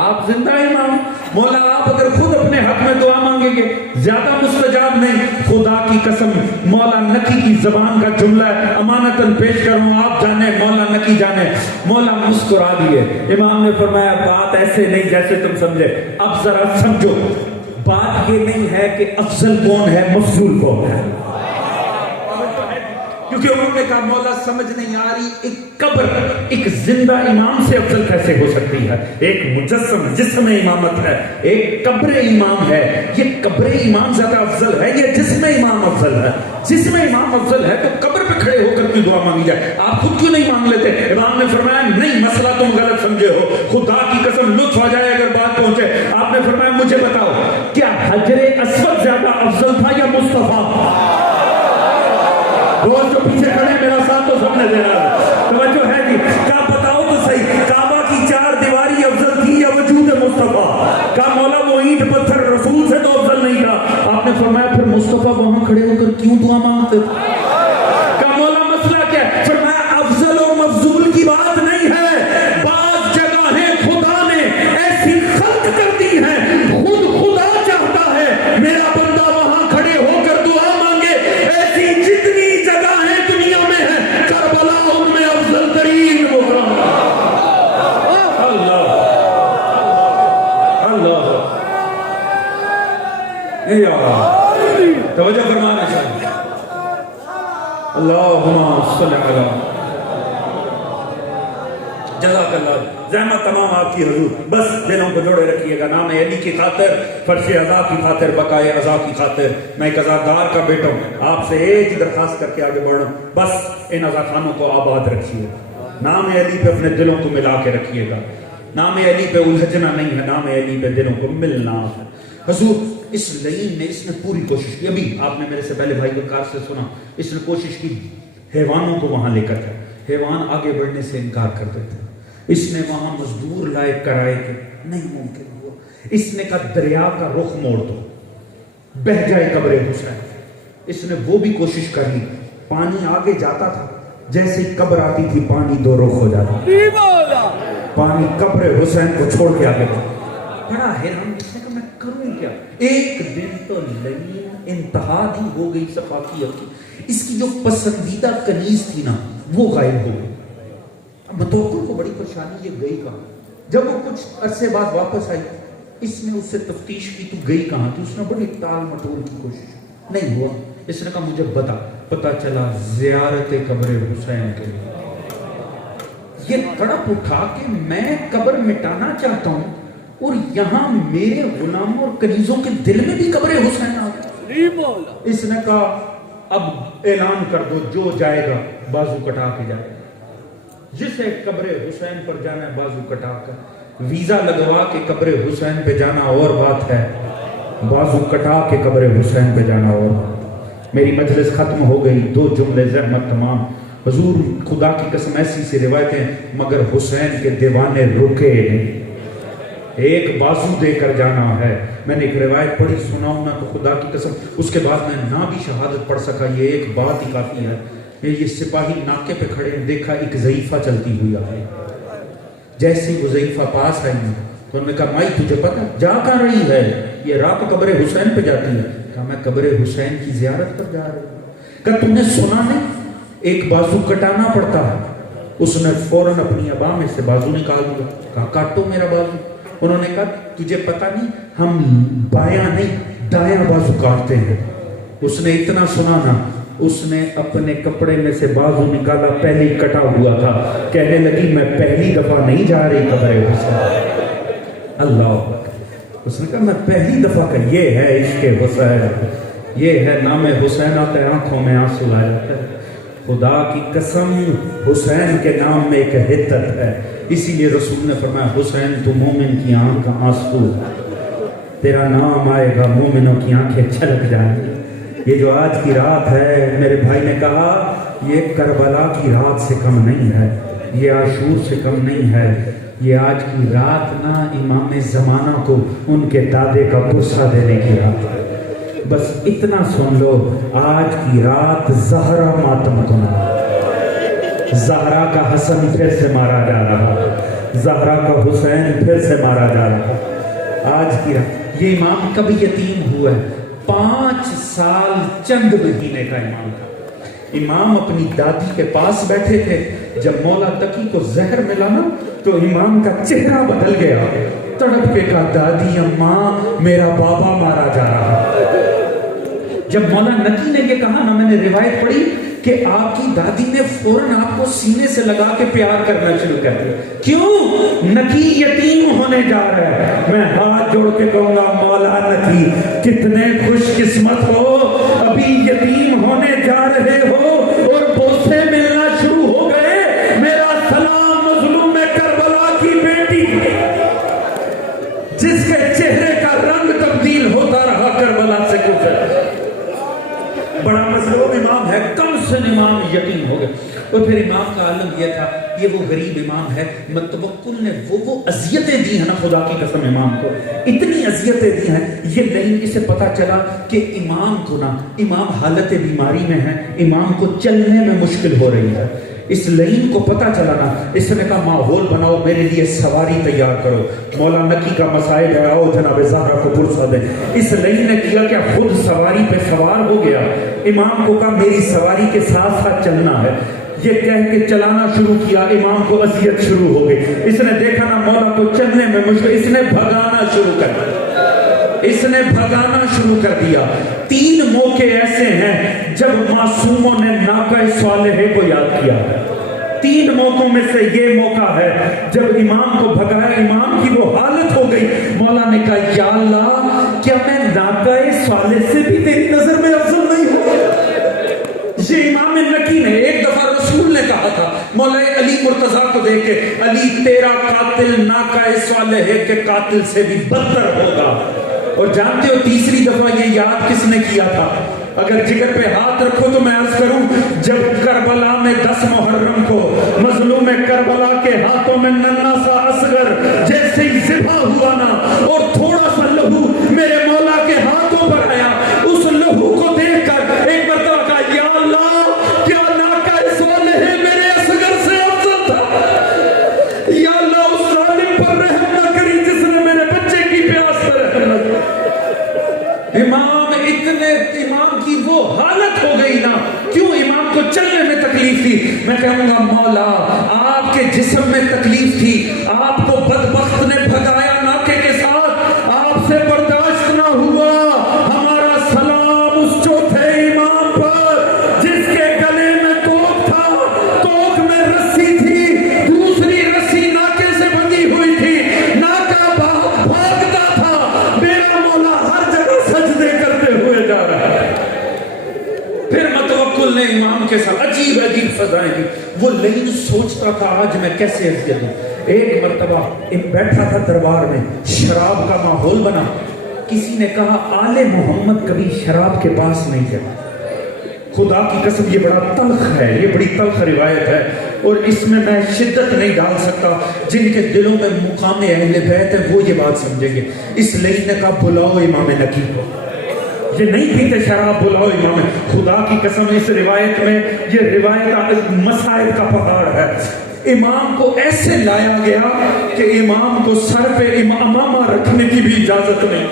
آپ زندہ امام. مولا آپ اگر خود اپنے حق میں دعا مانگیں گے زیادہ مستجاب نہیں. خدا کی قسم مولا نقی کی زبان کا جملہ ہے، امانتاً پیش کروں، آپ جانے مولا نقی جانے. مولا مسکرا دیے. امام نے فرمایا بات ایسے نہیں جیسے تم سمجھے، اب ذرا سمجھو. بات یہ نہیں ہے کہ افضل کون ہے، مفضول کون ہے. کیونکہ انہوں نے کہا مولا سمجھ نہیں آ رہی، ایک قبر ایک زندہ امام سے افضل کیسے ہو سکتی ہے؟ ایک مجسم جسم امامت ہے، ایک قبر امام ہے. یہ قبر امام زیادہ افضل ہے یا جسم امام افضل ہے؟ جسم امام افضل ہے تو قبر پہ کھڑے ہو کر کیوں دعا مانگی جائے؟ آپ خود کیوں نہیں مانگ لیتے؟ امام نے فرمایا نہیں، مسئلہ تم غلط سمجھے ہو، خدا کی قسم لطف آ جائے اگر بات پہنچے. آپ نے فرمایا مجھے بتاؤ کیا حجر اسود زیادہ افضل تھا یا مصطفیٰ؟ دوست جو پیچھے کھڑے میرا ساتھ تو سب نے دینا ہے، توجہ ہے جی. کیا بتاؤ تو صحیح، کعبہ کی چار دیواری افضل تھی یا وجود مصطفیٰ؟ کہا مولا وہ اینٹ پتھر رسول سے تو افضل نہیں تھا. آپ نے فرمایا پھر مصطفیٰ وہاں کھڑے ہو کر کیوں دعا مانگتے؟ کہا مولا مسئلہ کیا ہے؟ فرمایا افضل و مفضول کی بات نہیں ہے، بعض جگہیں خدا نے ایسی خلق کر دی ہیں خود خدا چاہتا ہے میرا بندہ وہاں کھڑے ہو کر دعا مانگے. ایسی جتنی جگہیں دنیا میں ہیں کربلا ان میں افضل ترین مقام. اللہ اللہ توجہ فرمانا چاہیے. اللہم صلی علی جزاک اللہ. زحمت تمام آپ کی حضور، بس دلوں کو جوڑے رکھیے گا. نام علی کی خاطر، فرش عزا کی خاطر، بقائے عزا کی خاطر. میں ایک عزادار کا بیٹا ہوں، آپ سے ایک درخواست کر کے آگے بڑھ رہا ہوں، بس ان عزا خانوں کو آباد رکھیے. نام علی پہ اپنے دلوں کو ملا کے رکھیے گا. نام علی پہ الجھنا نہیں ہے، نام علی پہ دلوں کو ملنا ہے. حضور اس لئیم نے اس نے پوری کوشش کی. ابھی آپ نے میرے سے پہلے بھائی وقار سے سنا، اس نے کوشش کی حیوانوں کو وہاں لے کر جائے. حیوان آگے بڑھنے سے انکار کر دیتے. اس نے وہاں مزدور لائق کرائے کہ نہیں ممکن ہوا. اس نے کہا دریا کا رخ موڑ دو، بہ جائے قبر حسین. اس نے وہ بھی کوشش کر لی، پانی آگے جاتا تھا، جیسے قبر آتی تھی پانی دو رخ ہو جاتا. پانی قبر حسین کو چھوڑ کے آگے تھا. بڑا حیران، اس نے کہا میں کروں کیا؟ ایک دن تو لئیم انتہا دی ہو گئی سفاکیت کی. اس کی جو پسندیدہ کنیز تھی نا وہ غائب ہو گئی. متوکل کو بڑی پریشانی، یہ گئی کہاں؟ جب وہ کچھ عرصے بعد واپس آئی، اس نے اس سے تفتیش کی تو گئی کہاں تھی. اس نے بڑی ٹال مٹول کی کوشش، نہیں ہوا. اس نے کہا مجھے بتا. پتا چلا زیارت قبر حسین کے لیے یہ تڑپ اٹھا کہ میں قبر مٹانا چاہتا ہوں اور یہاں میرے غلاموں اور کنیزوں کے دل میں بھی قبر حسین آ گئی. اس نے کہا اب اعلان کر دو، جو جائے گا بازو کٹا کے جائے گا. جسے قبر حسین پر جانا ہے بازو کٹا کر. ویزا لگوا کے قبر حسین پہ جانا اور بات ہے، بازو کٹا کے قبر حسین پہ جانا اور بات. میری مجلس ختم ہو گئی. 2 جملے زحمت تمام. حضور خدا کی قسم ایسی سی روایتیں، مگر حسین کے دیوانے رکے نہیں. ایک بازو دے کر جانا ہے. میں نے ایک روایت پڑھی، سناؤں نا تو خدا کی قسم اس کے بعد میں نہ بھی شہادت پڑھ سکا. یہ ایک بات ہی کافی ہے. یہ سپاہی ناکے پہ کھڑے ہیں، دیکھا ایک ضعیفہ چلتی ہوئی آئی. جیسی وہ ضعیفہ پاس آئی ہیں تو انہوں نے کہا مائی تجھے پتہ جا کہاں رہی ہے؟ یہ راہ تو قبر حسین پہ جاتی ہے. کہا میں قبر حسین کی زیارت پر جا رہی ہوں. کہا تم نے سنا نہیں ایک بازو کٹانا پڑتا ہے؟ اس نے فوراً اپنی ابا میں سے بازو نکال دیا. کہا کاٹو میرا بازو. انہوں نے کہا تجھے پتہ نہیں ہم بایاں نہیں دایاں بازو کاٹتے ہیں. اس نے اتنا سنا نا، اس نے اپنے کپڑے میں سے بازو نکالا، پہلے کٹا ہوا تھا. کہنے لگی میں پہلی دفعہ نہیں جا رہی قبر حسین. اللہ، اس نے کہا میں پہلی دفعہ کا. یہ ہے عشق حسین، یہ ہے نام حسین آتا ہے آنکھوں میں آنسو آ جاتا ہے. خدا کی قسم حسین کے نام میں ایک حدت ہے. اسی لیے رسول نے فرمایا حسین تو مومن کی آنکھ کا آنسو، تیرا نام آئے گا مومنوں کی آنکھیں چھلک جائیں گی. یہ جو آج کی رات ہے، میرے بھائی نے کہا یہ کربلا کی رات سے کم نہیں ہے، یہ عاشور سے کم نہیں ہے. یہ آج کی رات نا امام زمانہ کو ان کے دادے کا پرسہ دینے کی رات ہے. بس اتنا سن لو، آج کی رات زہرا ماتم کنا. زہرا کا حسن پھر سے مارا جا رہا، زہرا کا حسین پھر سے مارا جا رہا. آج کی رات یہ امام کب یتیم ہوا ہے؟ 5 سال چند مہینے کا امام تھا. امام اپنی دادی کے پاس بیٹھے تھے. جب مولا تقی کو زہر ملا نا تو امام کا چہرہ بدل گیا. تڑپ کے کہا دادی اماں میرا بابا مارا جا رہا. جب مولا نقی نے یہ کہا نا، میں نے روایت پڑھی کہ آپ کی دادی نے فوراً آپ کو سینے سے لگا کے پیار کرنا شروع کر دیا. کیوں؟ نقی یتیم ہونے جا رہا ہے. میں ہاتھ جوڑ کے کہوں گا مولا نقی کتنے خوش قسمت ہو، ابھی یتیم ہونے جا رہے ہو اور بوسے ملنا شروع ہو گئے. میرا سلام مظلوم کربلا کی بیٹی جس کے چہرے کا رنگ تبدیل ہوتا رہا کربلا سے گزر. بڑا مظلوم امام ہے، کم سن امام یتیم ہو گئے. اور پھر امام کا عالم یہ تھا، یہ وہ غریب امام ہے. متوکل نے وہ اذیتیں دی ہیں نا، خدا کی قسم امام کو اتنی اذیتیں دی ہیں. یہ نہیں اسے پتا چلا کہ امام کو نا، امام حالت بیماری میں ہے، امام کو چلنے میں مشکل ہو رہی ہے. اس لئیم کو پتا چلا نا، اس نے کہا ماحول بناؤ، میرے لیے سواری تیار کرو. مولا نقی کا مسائل ہے، آؤ جناب زہرا کو پرسہ دے. اس لئیم نے کیا کہ خود سواری پہ سوار ہو گیا. امام کو کہا میری سواری کے ساتھ ساتھ چلنا ہے. یہ کہہ کے چلانا شروع کیا. امام کو اذیت شروع ہو گئی. اس نے دیکھا نا مولا کو چلنے میں مشکل، اس نے بھگانا شروع کر دیا. اس نے بھگانا شروع کر دیا. 3 موقع ایسے ہیں جب معصوموں نے ناقہ صالحہ کو یاد کیا. 3 موقعوں میں سے یہ موقع ہے جب امام کو بھگایا، امام کی وہ حالت ہو گئی. مولا نے کہا یا اللہ کیا میں ناقہ صالح سے بھی تیری نظر میں افضل نہیں ہوں؟ یہ امام نقی نے ایک دفعہ رسول نے کہا تھا مولا علی مرتضیٰ کو دیکھ کے، علی تیرا قاتل ناقہ صالح کے قاتل سے بھی بدتر ہوگا. اور جانتے ہو تیسری دفعہ یہ یاد کس نے کیا تھا؟ اگر جگر پہ ہاتھ رکھو تو میں عرض کروں، جب کربلا میں 10 محرم کو مظلوم کربلا کے ہاتھوں میں ننھا سا اصغر جیسے ہی ذبح ہوا نا اور تھوڑا سا لہو میرے مولا کے ہاتھوں پر آیا، اس لہو کو دیکھ کر ایک مرتبہ کہا یا اللہ کیا ناقہ صالح میرے اصغر سے افضل تھا؟ یا اللہ اس ظالم پر رحم نہ کری جس نے میرے بچے کی پیاس پر رحم نہ کری. امام کی وہ حالت ہو گئی نا. کیوں؟ امام کو چلنے میں تکلیف تھی. میں کہوں گا مولا آپ کے جسم میں تکلیف تھی، آپ کو بدبخت نے بھگایا ناکے کے ساتھ، آپ سے برداشت نہ ہوا. ہمارا سلام اس چوتھے امام پر جس کے گلے میں توک تھا، توک میں رسی تھی، دوسری رسی ناکے سے بندھی ہوئی تھی، ناکا بھاگتا تھا. میرا مولا ہر جگہ سجدے کرتے ہوئے جا رہا ہے. پھر متوکل نے امام کے ساتھ عجیب عجیب فضائیں دی. وہ لئیم سوچتا تھا آج میں کیسے اذیت دوں. ایک مرتبہ بیٹھا تھا دربار میں، شراب کا ماحول بنا. کسی نے کہا آل محمد کبھی شراب کے پاس نہیں جاتا. خدا کی قسم یہ بڑا تلخ ہے، یہ بڑی تلخ روایت ہے اور اس میں شدت نہیں ڈال سکتا. جن کے دلوں میں مقام اہل بیت ہے وہ یہ بات سمجھیں گے. اس لئیم نے کہا بلاؤ امام نقی کو. یہ نہیں پیتے شراب، بلاؤ امام. خدا کی قسم اس روایت میں، یہ روایت مسائل کا پہاڑ ہے. امام کو ایسے لایا گیا کہ امام کو سر پہ امامہ رکھنے کی بھی اجازت نہیں.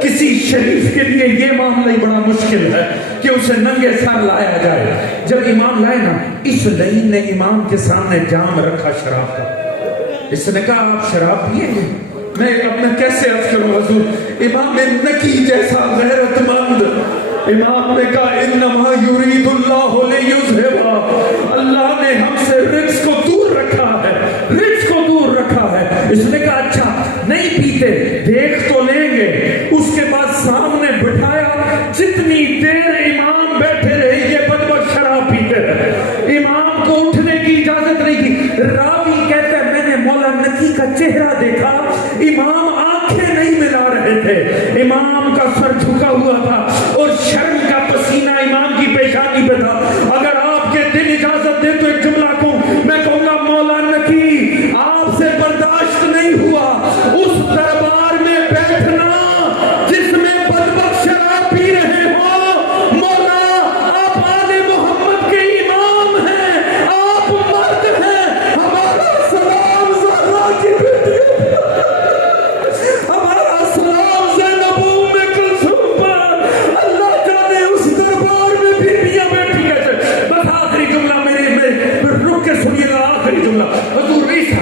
کسی شریف کے لیے یہ معاملہ ہی بڑا مشکل ہے کہ اسے ننگے سر لایا جائے. جب امام لائے نا، اس لئیم نے امام کے سامنے جام رکھا شراب کا. اس نے کہا آپ شراب پیئیں گے؟ میں کیسے عرض کروں حضور، امام نقی جیسا غیرت مند، امام نے کہا انما یرید اللہ لیذھب، اللہ نے ہم سے رجس کو دور رکھا ہے، رجس کو دور رکھا ہے۔ اس نے کہا اچھا نہیں پیتے، دیکھ تو لیں گے۔ اس کے بعد سامنے بٹھایا، جتنی دیر امام بیٹھے رہے یہ بدبخت شراب پیتے رہے، امام کو اٹھنے کی اجازت نہیں کی۔ راوی کہتا ہے میں نے مولا نقی کا چہرہ دیکھا، امام آنکھیں نہیں ملا رہے تھے، امام کا سر جھکا ہوا تھا اور شرم کا پسینہ امام کی پیشانی پہ تھا۔ اگر آپ کے دل اجازت دے تو ایک جملہ کہوں، میں کہوں گا مولا نقی آپ سے برداشت نہیں ہوا اس دربار میں بیٹھنا جس میں بدبخت شراب پی رہے ہو۔ مولا آپ آل محمد کے امام ہیں، آپ مرد ہیں، ہمارا سلام زہرا کی بیٹی، ہمارا سلام زینب ام کلثوم پر، اللہ جانے اس دربار میں بیٹیاں بیٹھی کیسے۔ بس آخری جملہ میرے رک کے سنیے گا، آخری جملہ۔ حضور اس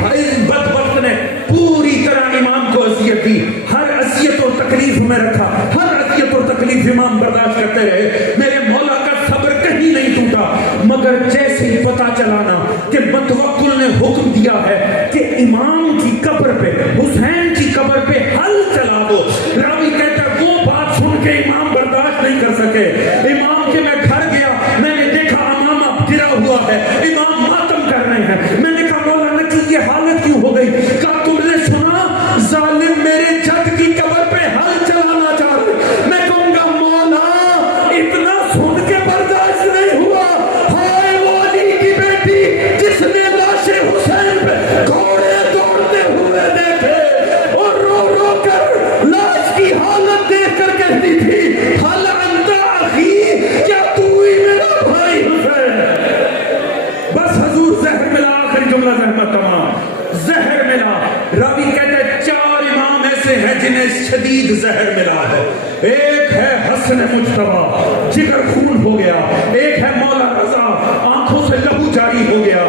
بدبخت نے پوری طرح امام کو اذیت دی، ہر اذیت اور تکلیف میں رکھا، ہر اذیت اور تکلیف امام برداشت کرتے رہے۔ میرے مولا کا صبر کہیں نہیں ٹوٹا، مگر جیسے ہی پتا چلانا کہ متوکل نے حکم دیا ہے کہ امام کی قبر پہ، حسین کی قبر پہ حل چلا دو، راوی کہتا ہے وہ بات سن کے امام برداشت نہیں کر سکے۔ امام کے میں گھر گیا، میں نے دیکھا امامہ گرا ہوا ہے، امام ماتم کر رہے ہیں۔ میں نے کہا مولا نقی یہ حالت کیوں ہو گئی؟ کہا تم نے سنا ظالم میرے جد کی قبر پہ حل چلانا چاہ رہے۔ میں کہوں گا مولا اتنا سن کے برداشت نہیں ہوا، ہائے وہ علی کی بیٹی جس نے لاش حسین پہ گھوڑے دوڑتے ہوئے دیکھے اور رو رو کر لاش کی حالت دیکھ کر کہتی تھی حل انت اخی، کیا تو ہی میرا بھائی حسین؟ بس حضور زہر ملا، آخری جملہ زحمت تمام، زہر ملا۔ راوی کہتے ہیں 4 امام ایسے ہیں جنہیں شدید زہر ملا ہے۔ ایک ہے حسن مجتبی، جگر خون ہو گیا، ایک ہے مولا رضا، آنکھوں سے لہو جاری ہو گیا،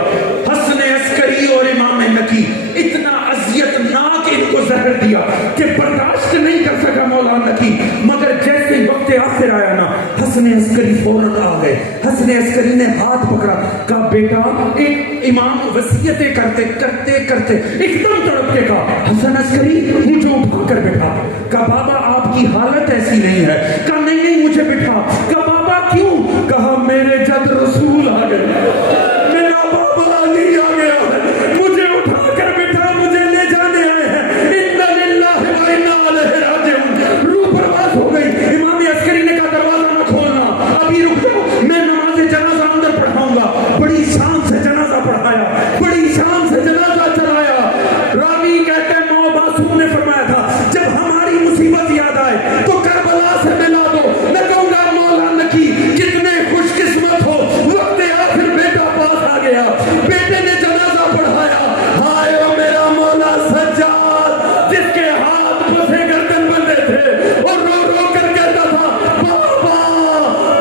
حسن عسکری اور امام نقی اتنا اذیت ناک ان کو زہر دیا کہ برداشت نہیں کر سکا مولا نقی۔ مگر جیسے ہی وقت آخر آیا نا، حسن عسکری فوراً آ گئے۔ حسن عسکری نے ہاتھ پکڑا، کہا بیٹا ایک امام وصیتیں کرتے کرتے کرتے ایک دم تڑپ کے کہا حسن عسکری مجھے اٹھا کر بٹھا۔ کہا بابا آپ کی حالت ایسی نہیں ہے۔ کہا نہیں نہیں مجھے بٹھا۔ کہا بابا کیوں؟ کہا میرے جد رسول آ گئے، میرا بابا علی آ گیا ہے، مجھے اٹھا کر بٹھا، مجھے لے جانے آئے ہیں، انا للہ و انا الیہ راجعون۔ روح پرواز ہو گئی۔ امام عسکری نے کہا دروازہ نہ کھولنا، ابھی رک جاؤ، میں نماز جنازہ اندر پڑھاؤں گا۔ بڑی شان سے جنازہ پڑھایا، بڑی شان سے جنازہ چلایا۔ راوی کہتے ہیں ماں معصوم نے فرمایا تھا جب ہماری مصیبت یاد آئے تو کربلا سے ملا دو۔ میں کہوں گا مولا نقی کتنے خوش قسمت ہو، وقت آخر بیٹا پاس آ گیا، بیٹے نے جنازہ پڑھایا۔ ہائے او میرا مولا سجاد جس کے ہاتھ پسے گردن بندے تھے اور رو رو کر کہتا تھا بابا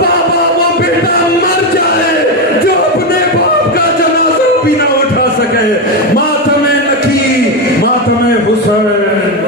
بابا وہ بیٹا مر جائے جو اپنے باپ کا جنازہ بھی نہ اٹھا سکے۔ ماتم نقی، ماتم حسین۔